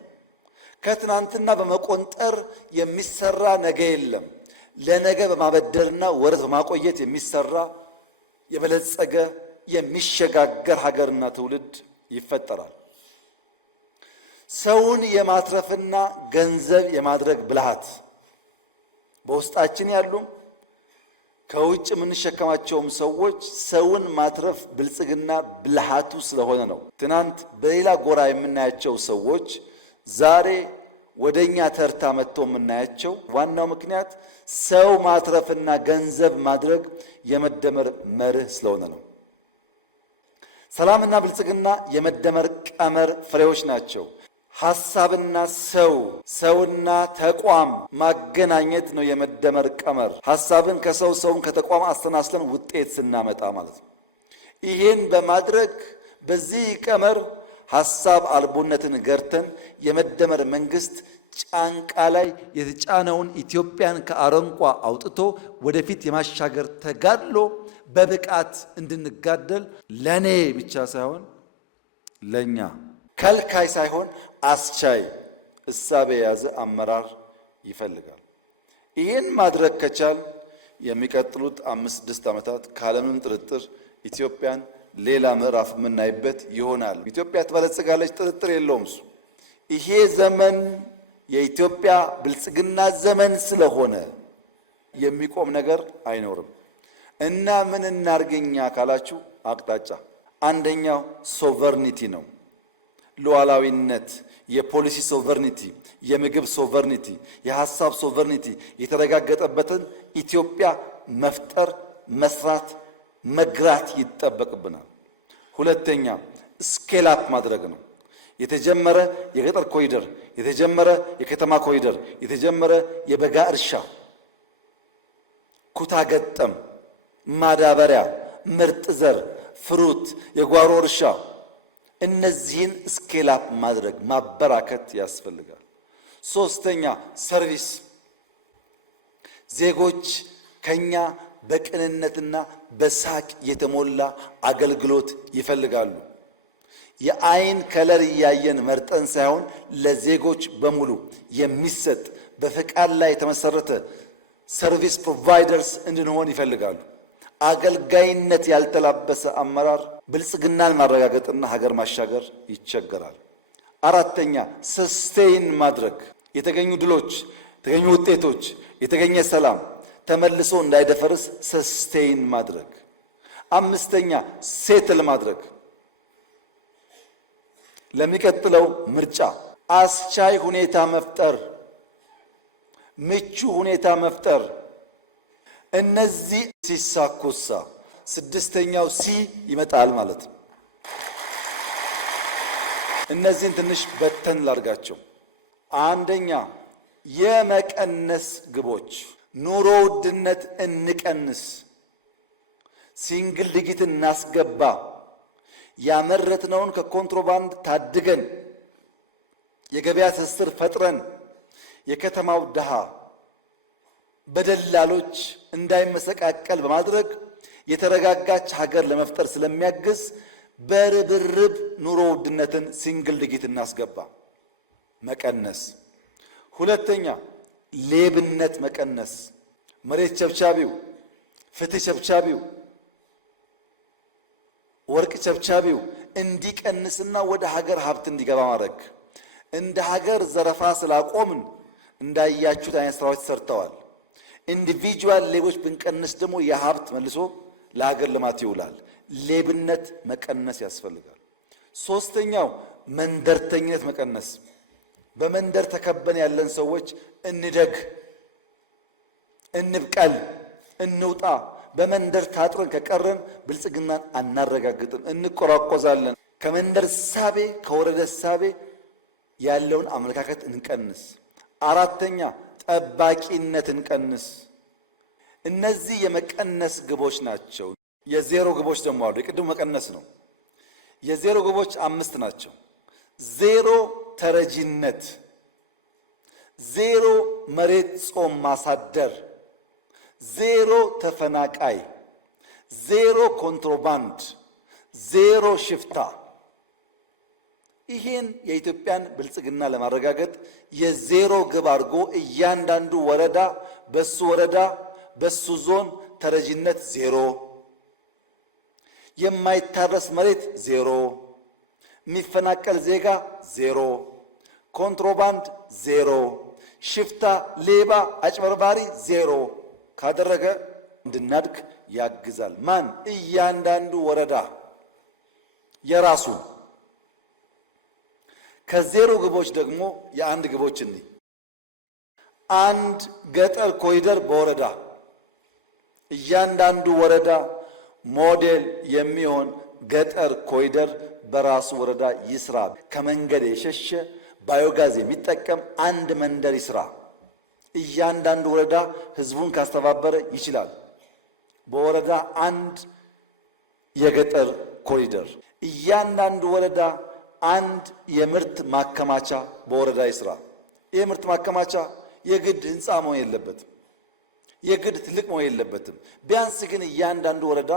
ከትናንትና በመቆንጠር የሚሰራ ነገ የለም። ለነገ በማበደርና ወረት በማቆየት የሚሰራ የበለጸገ የሚሸጋገር ሀገርና ትውልድ ይፈጠራል። ሰውን የማትረፍና ገንዘብ የማድረግ ብልሃት በውስጣችን ያሉም ከውጭ የምንሸከማቸውም ሰዎች ሰውን ማትረፍ ብልጽግና ብልሃቱ ስለሆነ ነው። ትናንት በሌላ ጎራ የምናያቸው ሰዎች ዛሬ ወደኛ ተርታ መጥተው የምናያቸው ዋናው ምክንያት ሰው ማትረፍና ገንዘብ ማድረግ የመደመር መርህ ስለሆነ ነው። ሰላምና ብልጽግና የመደመር ቀመር ፍሬዎች ናቸው። ሐሳብና ሰውና ተቋም ማገናኘት ነው የመደመር ቀመር። ሐሳብን ከሰው ሰውን ከተቋም አስተናስለን ውጤት ስናመጣ ማለት ነው። ይሄን በማድረግ በዚህ ቀመር ሐሳብ አልቦነትን ገርተን የመደመር መንግስት ጫንቃ ላይ የተጫነውን ኢትዮጵያን ከአረንቋ አውጥቶ ወደፊት የማሻገር ተጋድሎ በብቃት እንድንጋደል ለኔ ብቻ ሳይሆን ለኛ ከልካይ ሳይሆን አስቻይ እሳቤ የያዘ አመራር ይፈልጋል። ይህን ማድረግ ከቻል የሚቀጥሉት 5-6 ዓመታት ካለምንም ጥርጥር ኢትዮጵያን ሌላ ምዕራፍ የምናይበት ይሆናል። ኢትዮጵያ ትበለጽጋለች፣ ጥርጥር የለውም። ይሄ ዘመን የኢትዮጵያ ብልጽግና ዘመን ስለሆነ የሚቆም ነገር አይኖርም እና ምን እናርገኛ ካላችሁ አቅጣጫ አንደኛው ሶቨርኒቲ ነው። ሉዓላዊነት፣ የፖሊሲ ሶቨርኒቲ፣ የምግብ ሶቨርኒቲ፣ የሐሳብ ሶቨርኒቲ የተረጋገጠበትን ኢትዮጵያ መፍጠር፣ መስራት፣ መግራት ይጠበቅብናል። ሁለተኛ ስኬል አፕ ማድረግ ነው። የተጀመረ የገጠር ኮሪደር፣ የተጀመረ የከተማ ኮሪደር፣ የተጀመረ የበጋ እርሻ፣ ኩታ ገጠም፣ ማዳበሪያ፣ ምርጥ ዘር፣ ፍሩት፣ የጓሮ እርሻ እነዚህን ስኬል አፕ ማድረግ ማበራከት ያስፈልጋል። ሶስተኛ ሰርቪስ፣ ዜጎች ከኛ በቅንነትና በሳቅ የተሞላ አገልግሎት ይፈልጋሉ። የአይን ከለር እያየን መርጠን ሳይሆን ለዜጎች በሙሉ የሚሰጥ በፈቃድ ላይ የተመሰረተ ሰርቪስ ፕሮቫይደርስ እንድንሆን ይፈልጋሉ። አገልጋይነት ያልተላበሰ አመራር ብልጽግናን ማረጋገጥና ሀገር ማሻገር ይቸገራል። አራተኛ ሰስቴይን ማድረግ፣ የተገኙ ድሎች፣ የተገኙ ውጤቶች፣ የተገኘ ሰላም ተመልሶ እንዳይደፈርስ ሰስቴይን ማድረግ። አምስተኛ ሴትል ማድረግ፣ ለሚቀጥለው ምርጫ አስቻይ ሁኔታ መፍጠር፣ ምቹ ሁኔታ መፍጠር። እነዚህ ሲሳኩሳ ስድስተኛው ሲ ይመጣል ማለት ነው። እነዚህን ትንሽ በተን ላርጋቸው። አንደኛ የመቀነስ ግቦች፣ ኑሮ ውድነት እንቀንስ፣ ሲንግል ዲጂት እናስገባ፣ ያመረትነውን ከኮንትሮባንድ ታድገን፣ የገበያ ትስስር ፈጥረን፣ የከተማው ድሃ በደላሎች እንዳይመሰቃቀል በማድረግ የተረጋጋች ሀገር ለመፍጠር ስለሚያግዝ በርብርብ ኑሮ ውድነትን ሲንግል ዲጂት እናስገባ፣ መቀነስ። ሁለተኛ ሌብነት መቀነስ፣ መሬት ቸብቻቢው፣ ፍትህ ቸብቻቢው፣ ወርቅ ቸብቻቢው እንዲቀንስና ወደ ሀገር ሀብት እንዲገባ ማድረግ። እንደ ሀገር ዘረፋ ስላቆምን እንዳያችሁት አይነት ስራዎች ሰርተዋል። ኢንዲቪጁዋል ሌቦች ብንቀንስ ደግሞ የሀብት መልሶ ለሀገር ልማት ይውላል። ሌብነት መቀነስ ያስፈልጋል። ሶስተኛው መንደርተኝነት መቀነስ። በመንደር ተከበን ያለን ሰዎች እንደግ፣ እንብቀል፣ እንውጣ። በመንደር ታጥረን ከቀረን ብልጽግናን አናረጋግጥም፣ እንቆራቆዛለን። ከመንደር ሳቤ ከወረደ ሳቤ ያለውን አመለካከት እንቀንስ። አራተኛ ጠባቂነት እንቀንስ። እነዚህ የመቀነስ ግቦች ናቸው። የዜሮ ግቦች ደግሞ አሉ። የቅድሙ መቀነስ ነው። የዜሮ ግቦች 5 ናቸው። ዜሮ ተረጂነት፣ ዜሮ መሬት ጾም ማሳደር፣ ዜሮ ተፈናቃይ፣ ዜሮ ኮንትሮባንድ፣ ዜሮ ሽፍታ። ይህን የኢትዮጵያን ብልጽግና ለማረጋገጥ የዜሮ ግብ አድርጎ እያንዳንዱ ወረዳ በሱ ዞን ተረጂነት ዜሮ፣ የማይታረስ መሬት ዜሮ፣ የሚፈናቀል ዜጋ ዜሮ፣ ኮንትሮባንድ ዜሮ፣ ሽፍታ፣ ሌባ፣ አጭበርባሪ ዜሮ ካደረገ እንድናድግ ያግዛል። ማን? እያንዳንዱ ወረዳ የራሱን። ከዜሮ ግቦች ደግሞ የአንድ ግቦች እንይ። አንድ ገጠር ኮሪደር በወረዳ እያንዳንዱ ወረዳ ሞዴል የሚሆን ገጠር ኮሪደር በራሱ ወረዳ ይስራ። ከመንገድ የሸሸ ባዮጋዝ የሚጠቀም አንድ መንደር ይስራ። እያንዳንዱ ወረዳ ህዝቡን ካስተባበረ ይችላል። በወረዳ አንድ የገጠር ኮሪደር። እያንዳንዱ ወረዳ አንድ የምርት ማከማቻ በወረዳ ይስራ። ይህ ምርት ማከማቻ የግድ ህንፃ መሆን የለበትም። የግድ ትልቅ መሆን የለበትም። ቢያንስ ግን እያንዳንዱ ወረዳ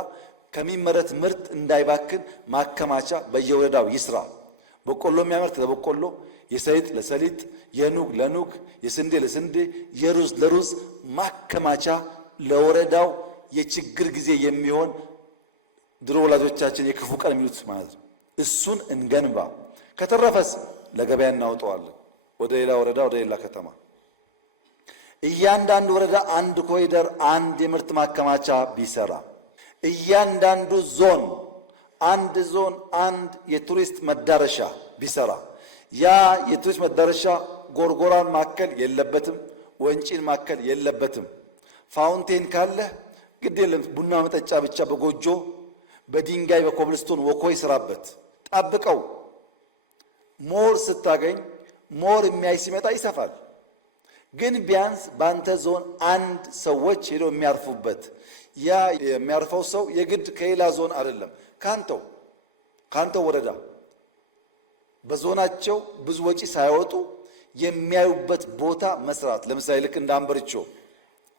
ከሚመረት ምርት እንዳይባክን ማከማቻ በየወረዳው ይስራ። በቆሎ የሚያመርት ለበቆሎ፣ የሰሊጥ ለሰሊጥ፣ የኑግ ለኑግ፣ የስንዴ ለስንዴ፣ የሩዝ ለሩዝ ማከማቻ ለወረዳው የችግር ጊዜ የሚሆን ድሮ ወላጆቻችን የክፉ ቀን የሚሉት ማለት ነው። እሱን እንገንባ። ከተረፈስ ለገበያ እናውጠዋለን፣ ወደ ሌላ ወረዳ፣ ወደ ሌላ ከተማ። እያንዳንዱ ወረዳ አንድ ኮሪደር፣ አንድ የምርት ማከማቻ ቢሰራ፣ እያንዳንዱ ዞን አንድ የቱሪስት መዳረሻ ቢሰራ፣ ያ የቱሪስት መዳረሻ ጎርጎራን ማከል የለበትም፣ ወንጪን ማከል የለበትም። ፋውንቴን ካለ ግድ የለም ቡና መጠጫ ብቻ በጎጆ በድንጋይ በኮብልስቶን ወኮይ ስራበት፣ ጠብቀው። ሞር ስታገኝ ሞር የሚያይ ሲመጣ ይሰፋል። ግን ቢያንስ ባንተ ዞን አንድ ሰዎች ሄደው የሚያርፉበት፣ ያ የሚያርፈው ሰው የግድ ከሌላ ዞን አይደለም፣ ካንተው ወረዳ በዞናቸው ብዙ ወጪ ሳይወጡ የሚያዩበት ቦታ መስራት። ለምሳሌ ልክ እንደ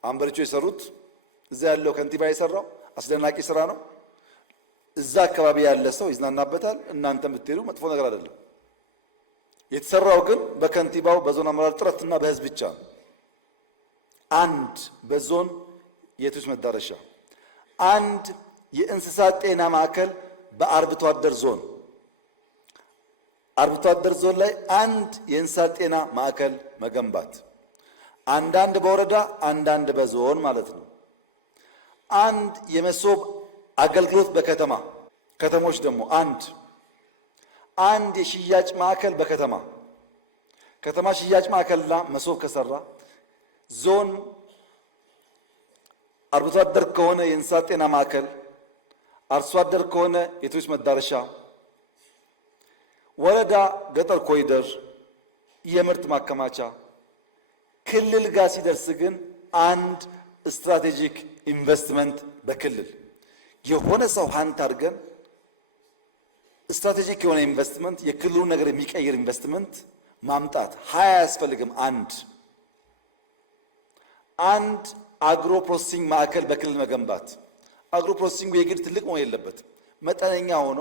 አንበርቾ የሰሩት እዛ ያለው ከንቲባ የሰራው አስደናቂ ስራ ነው። እዛ አካባቢ ያለ ሰው ይዝናናበታል። እናንተ ብትሄዱ መጥፎ ነገር አይደለም። የተሰራው ግን በከንቲባው በዞን አመራር ጥረትና በህዝብ ብቻ ነው። አንድ በዞን የቱሪስት መዳረሻ፣ አንድ የእንስሳት ጤና ማዕከል በአርብቶ አደር ዞን፣ አርብቶ አደር ዞን ላይ አንድ የእንስሳት ጤና ማዕከል መገንባት፣ አንዳንድ በወረዳ አንዳንድ በዞን ማለት ነው። አንድ የመሶብ አገልግሎት በከተማ ከተሞች ደግሞ አንድ የሽያጭ ማዕከል በከተማ ሽያጭ ማዕከልና መሶብ ከሰራ፣ ዞን አርብቶ አደር ከሆነ የእንስሳት ጤና ማዕከል፣ አርሶ አደር ከሆነ የቱሪስት መዳረሻ፣ ወረዳ ገጠር ኮሪደር፣ የምርት ማከማቻ፣ ክልል ጋር ሲደርስ ግን አንድ ስትራቴጂክ ኢንቨስትመንት በክልል የሆነ ሰው ሀንት አድርገን ስትራቴጂክ የሆነ ኢንቨስትመንት የክልሉን ነገር የሚቀይር ኢንቨስትመንት ማምጣት። 20 አያስፈልግም። አንድ አግሮ ፕሮሰሲንግ ማዕከል በክልል መገንባት። አግሮ ፕሮሰሲንግ የግድ ትልቅ መሆን የለበትም። መጠነኛ ሆኖ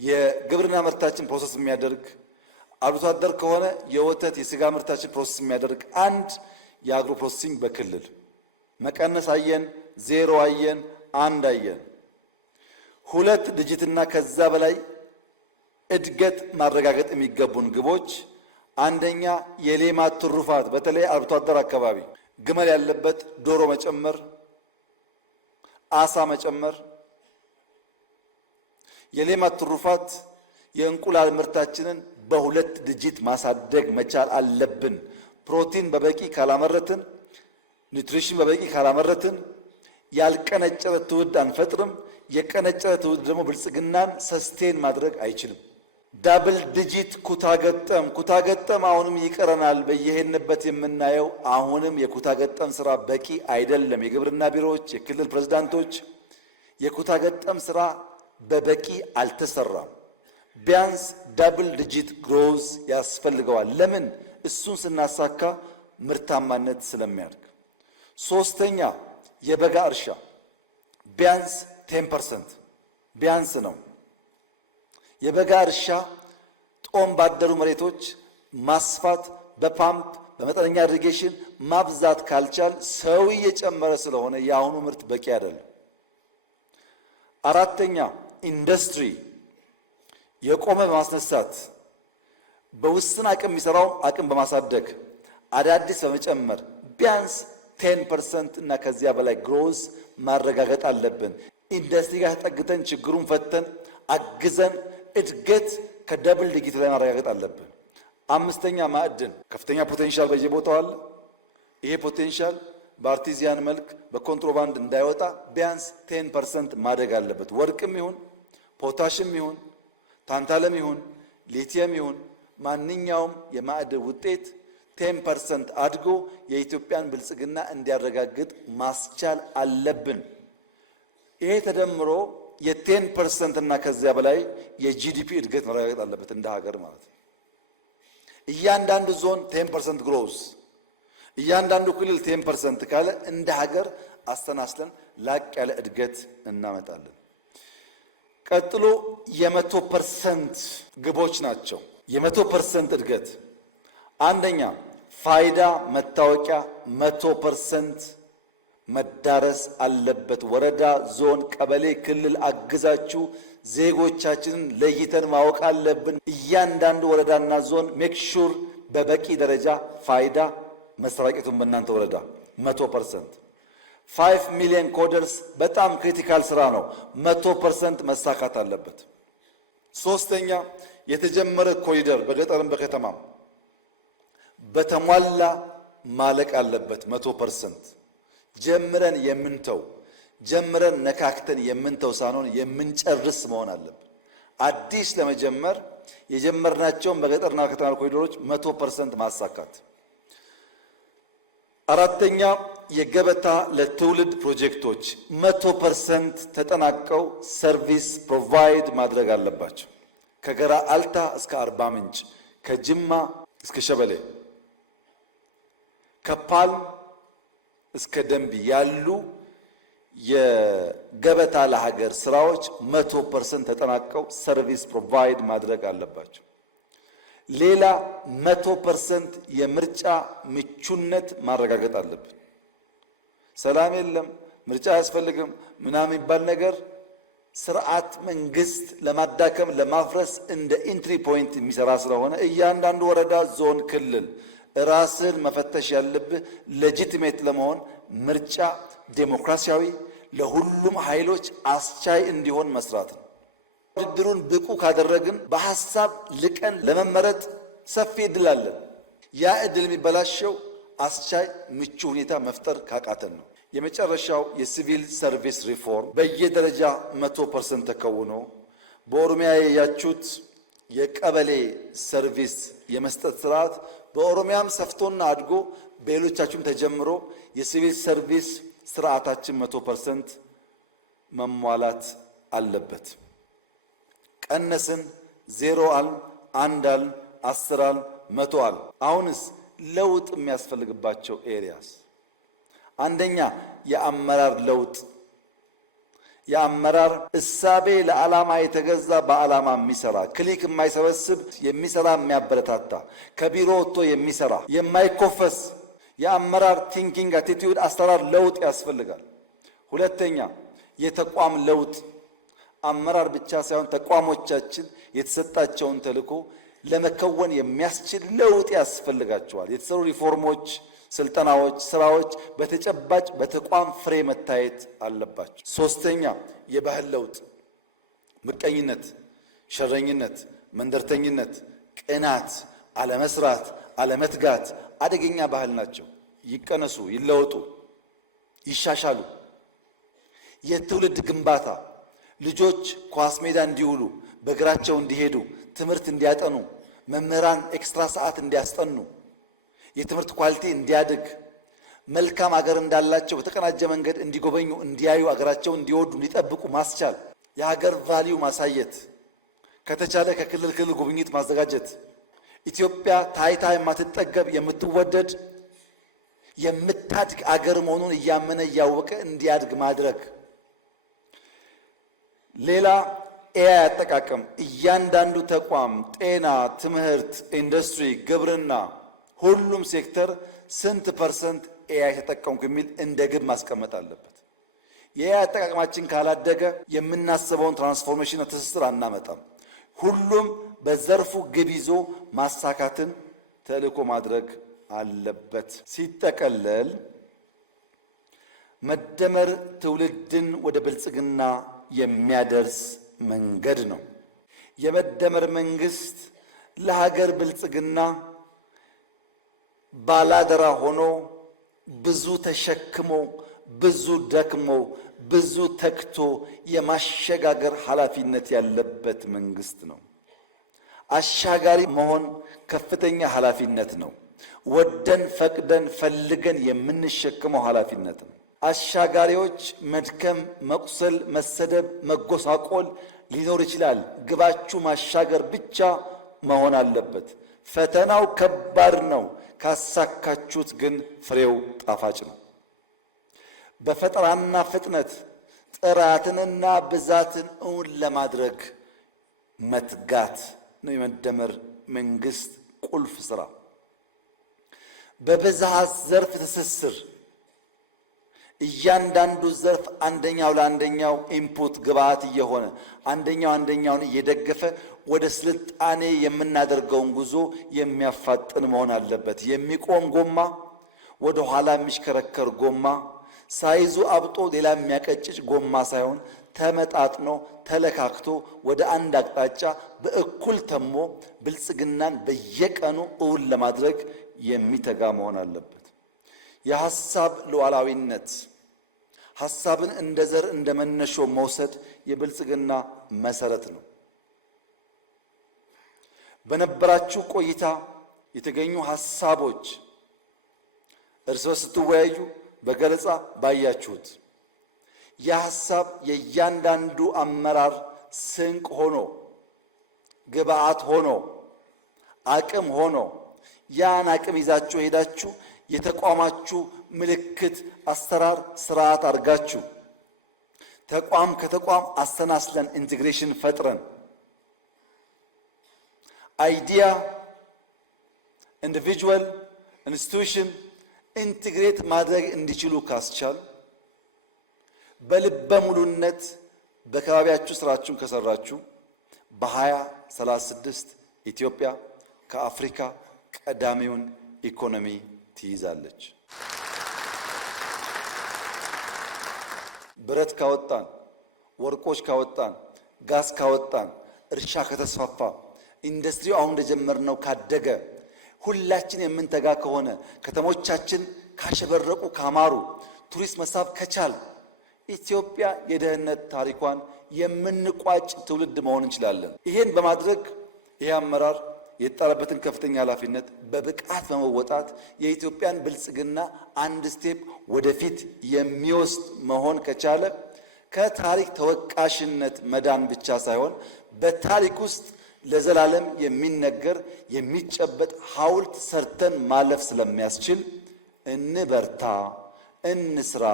የግብርና ምርታችን ፕሮሰስ የሚያደርግ፣ አርብቶ አደር ከሆነ የወተት የስጋ ምርታችን ፕሮሰስ የሚያደርግ አንድ የአግሮ ፕሮሰሲንግ በክልል መቀነስ አየን፣ ዜሮ አየን፣ አንድ አየን። 2 ድጅትና ከዛ በላይ እድገት ማረጋገጥ የሚገቡን ግቦች፣ አንደኛ የሌማት ትሩፋት፣ በተለይ አርብቶ አደር አካባቢ ግመል ያለበት ዶሮ መጨመር፣ አሳ መጨመር። የሌማት ትሩፋት የእንቁላል ምርታችንን በ2 ድጅት ማሳደግ መቻል አለብን። ፕሮቲን በበቂ ካላመረትን፣ ኒውትሪሽን በበቂ ካላመረትን ያልቀነጨረ ትውልድ አንፈጥርም። የቀነጨረ ትውልድ ደግሞ ብልጽግናን ሰስቴን ማድረግ አይችልም። ዳብል ዲጂት ኩታገጠም አሁንም ይቀረናል። በየሄድንበት የምናየው አሁንም የኩታገጠም ስራ በቂ አይደለም። የግብርና ቢሮዎች፣ የክልል ፕሬዝዳንቶች የኩታገጠም ስራ በበቂ አልተሰራም። ቢያንስ ዳብል ዲጂት ግሮዝ ያስፈልገዋል። ለምን? እሱን ስናሳካ ምርታማነት ስለሚያድግ። 3ኛ የበጋ እርሻ ቢያንስ 10% ቢያንስ ነው። የበጋ እርሻ ጦም ባደሩ መሬቶች ማስፋት፣ በፓምፕ በመጠነኛ ኢሪጌሽን ማብዛት ካልቻል ሰው እየጨመረ ስለሆነ የአሁኑ ምርት በቂ አይደለም። 4ኛ ኢንዱስትሪ የቆመ በማስነሳት በውስን አቅም የሚሰራው አቅም በማሳደግ አዳዲስ በመጨመር ቢያንስ 10% እና ከዚያ በላይ ግሮዝ ማረጋገጥ አለብን። ኢንዱስትሪ ጋር ተጠግተን ችግሩን ፈተን አግዘን እድገት ከደብል ዲጂት ላይ ማረጋገጥ አለብን። 5ኛ ማዕድን ከፍተኛ ፖቴንሻል በየቦታው አለ። ይሄ ፖቴንሻል በአርቲዚያን መልክ በኮንትሮባንድ እንዳይወጣ ቢያንስ 10% ማደግ አለበት። ወርቅም ይሁን ፖታሽም ይሁን ታንታለም ይሁን ሊቲየም ይሁን ማንኛውም የማዕድን ውጤት 10% አድጎ የኢትዮጵያን ብልጽግና እንዲያረጋግጥ ማስቻል አለብን። ይሄ ተደምሮ የ10% እና ከዚያ በላይ የጂዲፒ እድገት መረጋገጥ አለበት እንደ ሀገር ማለት ነው። እያንዳንዱ ዞን 10% ግሮዝ፣ እያንዳንዱ ክልል 10% ካለ እንደ ሀገር አስተናስለን ላቅ ያለ እድገት እናመጣለን። ቀጥሎ የ100% ግቦች ናቸው። የ100% እድገት አንደኛ ፋይዳ መታወቂያ 100% መዳረስ አለበት። ወረዳ፣ ዞን፣ ቀበሌ፣ ክልል አግዛችሁ ዜጎቻችንን ለይተን ማወቅ አለብን። እያንዳንዱ ወረዳና ዞን ሜክ ሹር በበቂ ደረጃ ፋይዳ መሰራጨቱን በእናንተ ወረዳ 100%። 5 ሚሊዮን ኮደርስ በጣም ክሪቲካል ስራ ነው። 100% መሳካት አለበት። ሶስተኛ የተጀመረ ኮሪደር በገጠርም በከተማም በተሟላ ማለቅ አለበት። 100% ጀምረን የምንተው ጀምረን ነካክተን የምንተው ሳይሆን የምንጨርስ መሆን አለበት። አዲስ ለመጀመር የጀመርናቸውን በገጠርና ከተማ ኮሪደሮች 100% ማሳካት። አራተኛ የገበታ ለትውልድ ፕሮጀክቶች 100% ተጠናቀው ሰርቪስ ፕሮቫይድ ማድረግ አለባቸው። ከገራ አልታ እስከ አርባ ምንጭ፣ ከጅማ እስከ ሸበሌ፣ ከፓልም እስከ ደንቢ ያሉ የገበታ ለሀገር ስራዎች 100% ተጠናቀው ሰርቪስ ፕሮቫይድ ማድረግ አለባቸው። ሌላ 100% የምርጫ ምቹነት ማረጋገጥ አለብን። ሰላም የለም ምርጫ አያስፈልግም ምናምን የሚባል ነገር ስርዓት መንግስት ለማዳከም ለማፍረስ እንደ ኢንትሪ ፖይንት የሚሰራ ስለሆነ እያንዳንዱ ወረዳ፣ ዞን፣ ክልል ራስን መፈተሽ ያለብህ ሌጂቲሜት ለመሆን ምርጫ ዴሞክራሲያዊ ለሁሉም ኃይሎች አስቻይ እንዲሆን መስራት ነው። ውድድሩን ብቁ ካደረግን በሐሳብ ልቀን ለመመረጥ ሰፊ እድል አለን። ያ እድል የሚበላሸው አስቻይ ምቹ ሁኔታ መፍጠር ካቃተን ነው። የመጨረሻው የሲቪል ሰርቪስ ሪፎርም በየደረጃ 100% ተከውኖ በኦሮሚያ ያያችሁት የቀበሌ ሰርቪስ የመስጠት ስርዓት በኦሮሚያም ሰፍቶና አድጎ በሌሎቻችሁም ተጀምሮ የሲቪል ሰርቪስ ስርዓታችን 100% መሟላት አለበት። ቀነስን፣ 0 አልን፣ 1 አልን፣ 10 አልን፣ 100 አልን። አሁንስ ለውጥ የሚያስፈልግባቸው ኤሪያስ አንደኛ የአመራር ለውጥ። የአመራር እሳቤ ለዓላማ የተገዛ በዓላማ የሚሰራ ክሊክ የማይሰበስብ የሚሰራ የሚያበረታታ ከቢሮ ወጥቶ የሚሰራ የማይኮፈስ የአመራር ቲንኪንግ አቲቲዩድ አሰራር ለውጥ ያስፈልጋል። ሁለተኛ የተቋም ለውጥ። አመራር ብቻ ሳይሆን ተቋሞቻችን የተሰጣቸውን ተልዕኮ ለመከወን የሚያስችል ለውጥ ያስፈልጋቸዋል። የተሰሩ ሪፎርሞች፣ ስልጠናዎች፣ ስራዎች በተጨባጭ በተቋም ፍሬ መታየት አለባቸው። ሶስተኛ የባህል ለውጥ። ምቀኝነት፣ ሸረኝነት፣ መንደርተኝነት፣ ቅናት፣ አለመስራት፣ አለመትጋት አደገኛ ባህል ናቸው። ይቀነሱ፣ ይለወጡ፣ ይሻሻሉ። የትውልድ ግንባታ ልጆች ኳስ ሜዳ እንዲውሉ፣ በእግራቸው እንዲሄዱ፣ ትምህርት እንዲያጠኑ፣ መምህራን ኤክስትራ ሰዓት እንዲያስጠኑ፣ የትምህርት ኳሊቲ እንዲያድግ፣ መልካም አገር እንዳላቸው በተቀናጀ መንገድ እንዲጎበኙ፣ እንዲያዩ፣ አገራቸውን እንዲወዱ፣ እንዲጠብቁ ማስቻል፣ የሀገር ቫልዩ ማሳየት፣ ከተቻለ ከክልል ክልል ጉብኝት ማዘጋጀት፣ ኢትዮጵያ ታይታ የማትጠገብ የምትወደድ የምታድግ አገር መሆኑን እያመነ እያወቀ እንዲያድግ ማድረግ። ሌላ ኤአይ አጠቃቀም። እያንዳንዱ ተቋም ጤና፣ ትምህርት፣ ኢንዱስትሪ፣ ግብርና፣ ሁሉም ሴክተር ስንት ፐርሰንት ኤአይ ተጠቀምኩ የሚል እንደ ግብ ማስቀመጥ አለበት። የኤአይ አጠቃቀማችን ካላደገ የምናስበውን ትራንስፎርሜሽን ትስስር አናመጣም። ሁሉም በዘርፉ ግብ ይዞ ማሳካትን ተልዕኮ ማድረግ አለበት። ሲጠቀለል መደመር ትውልድን ወደ ብልጽግና የሚያደርስ መንገድ ነው። የመደመር መንግስት ለሀገር ብልጽግና ባላደራ ሆኖ ብዙ ተሸክሞ ብዙ ደክሞ ብዙ ተክቶ የማሸጋገር ኃላፊነት ያለበት መንግስት ነው። አሻጋሪ መሆን ከፍተኛ ኃላፊነት ነው። ወደን ፈቅደን ፈልገን የምንሸከመው ኃላፊነት ነው። አሻጋሪዎች መድከም፣ መቁሰል፣ መሰደብ፣ መጎሳቆል ሊኖር ይችላል። ግባችሁ ማሻገር ብቻ መሆን አለበት። ፈተናው ከባድ ነው። ካሳካችሁት ግን ፍሬው ጣፋጭ ነው። በፈጠራና ፍጥነት ጥራትንና ብዛትን እውን ለማድረግ መትጋት ነው የመደመር መንግስት ቁልፍ ስራ። በብዝሃ ዘርፍ ትስስር እያንዳንዱ ዘርፍ አንደኛው ለአንደኛው ኢንፑት ግብዓት እየሆነ አንደኛውን እየደገፈ ወደ ስልጣኔ የምናደርገውን ጉዞ የሚያፋጥን መሆን አለበት። የሚቆም ጎማ፣ ወደ ኋላ የሚሽከረከር ጎማ፣ ሳይዙ አብጦ ሌላ የሚያቀጭጭ ጎማ ሳይሆን ተመጣጥኖ ተለካክቶ ወደ አንድ አቅጣጫ በእኩል ተሞ ብልጽግናን በየቀኑ እውን ለማድረግ የሚተጋ መሆን አለበት። የሐሳብ ሉዓላዊነት፣ ሐሳብን እንደ ዘር እንደ መነሾ መውሰድ የብልጽግና መሰረት ነው። በነበራችሁ ቆይታ የተገኙ ሐሳቦች እርስ በርስ ስትወያዩ በገለጻ ባያችሁት የሐሳብ የእያንዳንዱ አመራር ስንቅ ሆኖ ግብዓት ሆኖ አቅም ሆኖ ያን አቅም ይዛችሁ ሄዳችሁ የተቋማችሁ ምልክት፣ አሰራር፣ ስርዓት አድርጋችሁ ተቋም ከተቋም አሰናስለን ኢንቴግሬሽን ፈጥረን አይዲያ ኢንዲቪጁዋል ኢንስቲትዩሽን ኢንቴግሬት ማድረግ እንዲችሉ ካስቻል በልበ ሙሉነት በከባቢያችሁ ስራችሁን ከሰራችሁ በ2036 ኢትዮጵያ ከአፍሪካ ቀዳሚውን ኢኮኖሚ ትይዛለች። ብረት ካወጣን፣ ወርቆች ካወጣን፣ ጋዝ ካወጣን፣ እርሻ ከተስፋፋ፣ ኢንዱስትሪው አሁን እንደጀመርነው ካደገ፣ ሁላችን የምንተጋ ከሆነ፣ ከተሞቻችን ካሸበረቁ ካማሩ፣ ቱሪስት መሳብ ከቻል ኢትዮጵያ የደህንነት ታሪኳን የምንቋጭ ትውልድ መሆን እንችላለን። ይሄን በማድረግ ይሄ አመራር የተጣለበትን ከፍተኛ ኃላፊነት በብቃት በመወጣት የኢትዮጵያን ብልጽግና አንድ ስቴፕ ወደፊት የሚወስድ መሆን ከቻለ ከታሪክ ተወቃሽነት መዳን ብቻ ሳይሆን በታሪክ ውስጥ ለዘላለም የሚነገር የሚጨበጥ ሐውልት ሰርተን ማለፍ ስለሚያስችል እንበርታ፣ እንስራ።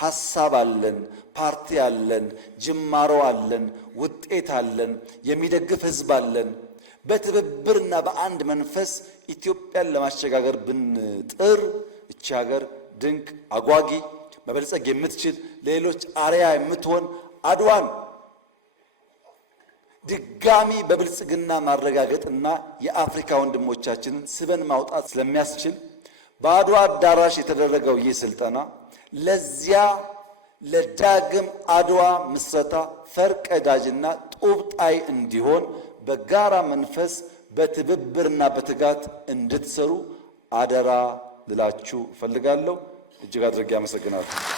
ሐሳብ አለን፣ ፓርቲ አለን፣ ጅማሮ አለን፣ ውጤት አለን፣ የሚደግፍ ህዝብ አለን። በትብብርና በአንድ መንፈስ ኢትዮጵያን ለማሸጋገር ብንጥር እቺ ሀገር ድንቅ፣ አጓጊ፣ መበልጸግ የምትችል ለሌሎች አርያ የምትሆን አድዋን ድጋሚ በብልጽግና ማረጋገጥና የአፍሪካ ወንድሞቻችንን ስበን ማውጣት ስለሚያስችል በአድዋ አዳራሽ የተደረገው ይህ ስልጠና ለዚያ ለዳግም አድዋ ምስረታ ፈርቀዳጅና ጡብ ጣይ እንዲሆን በጋራ መንፈስ በትብብርና በትጋት እንድትሰሩ አደራ ልላችሁ እፈልጋለሁ። እጅግ አድርጌ አመሰግናለሁ።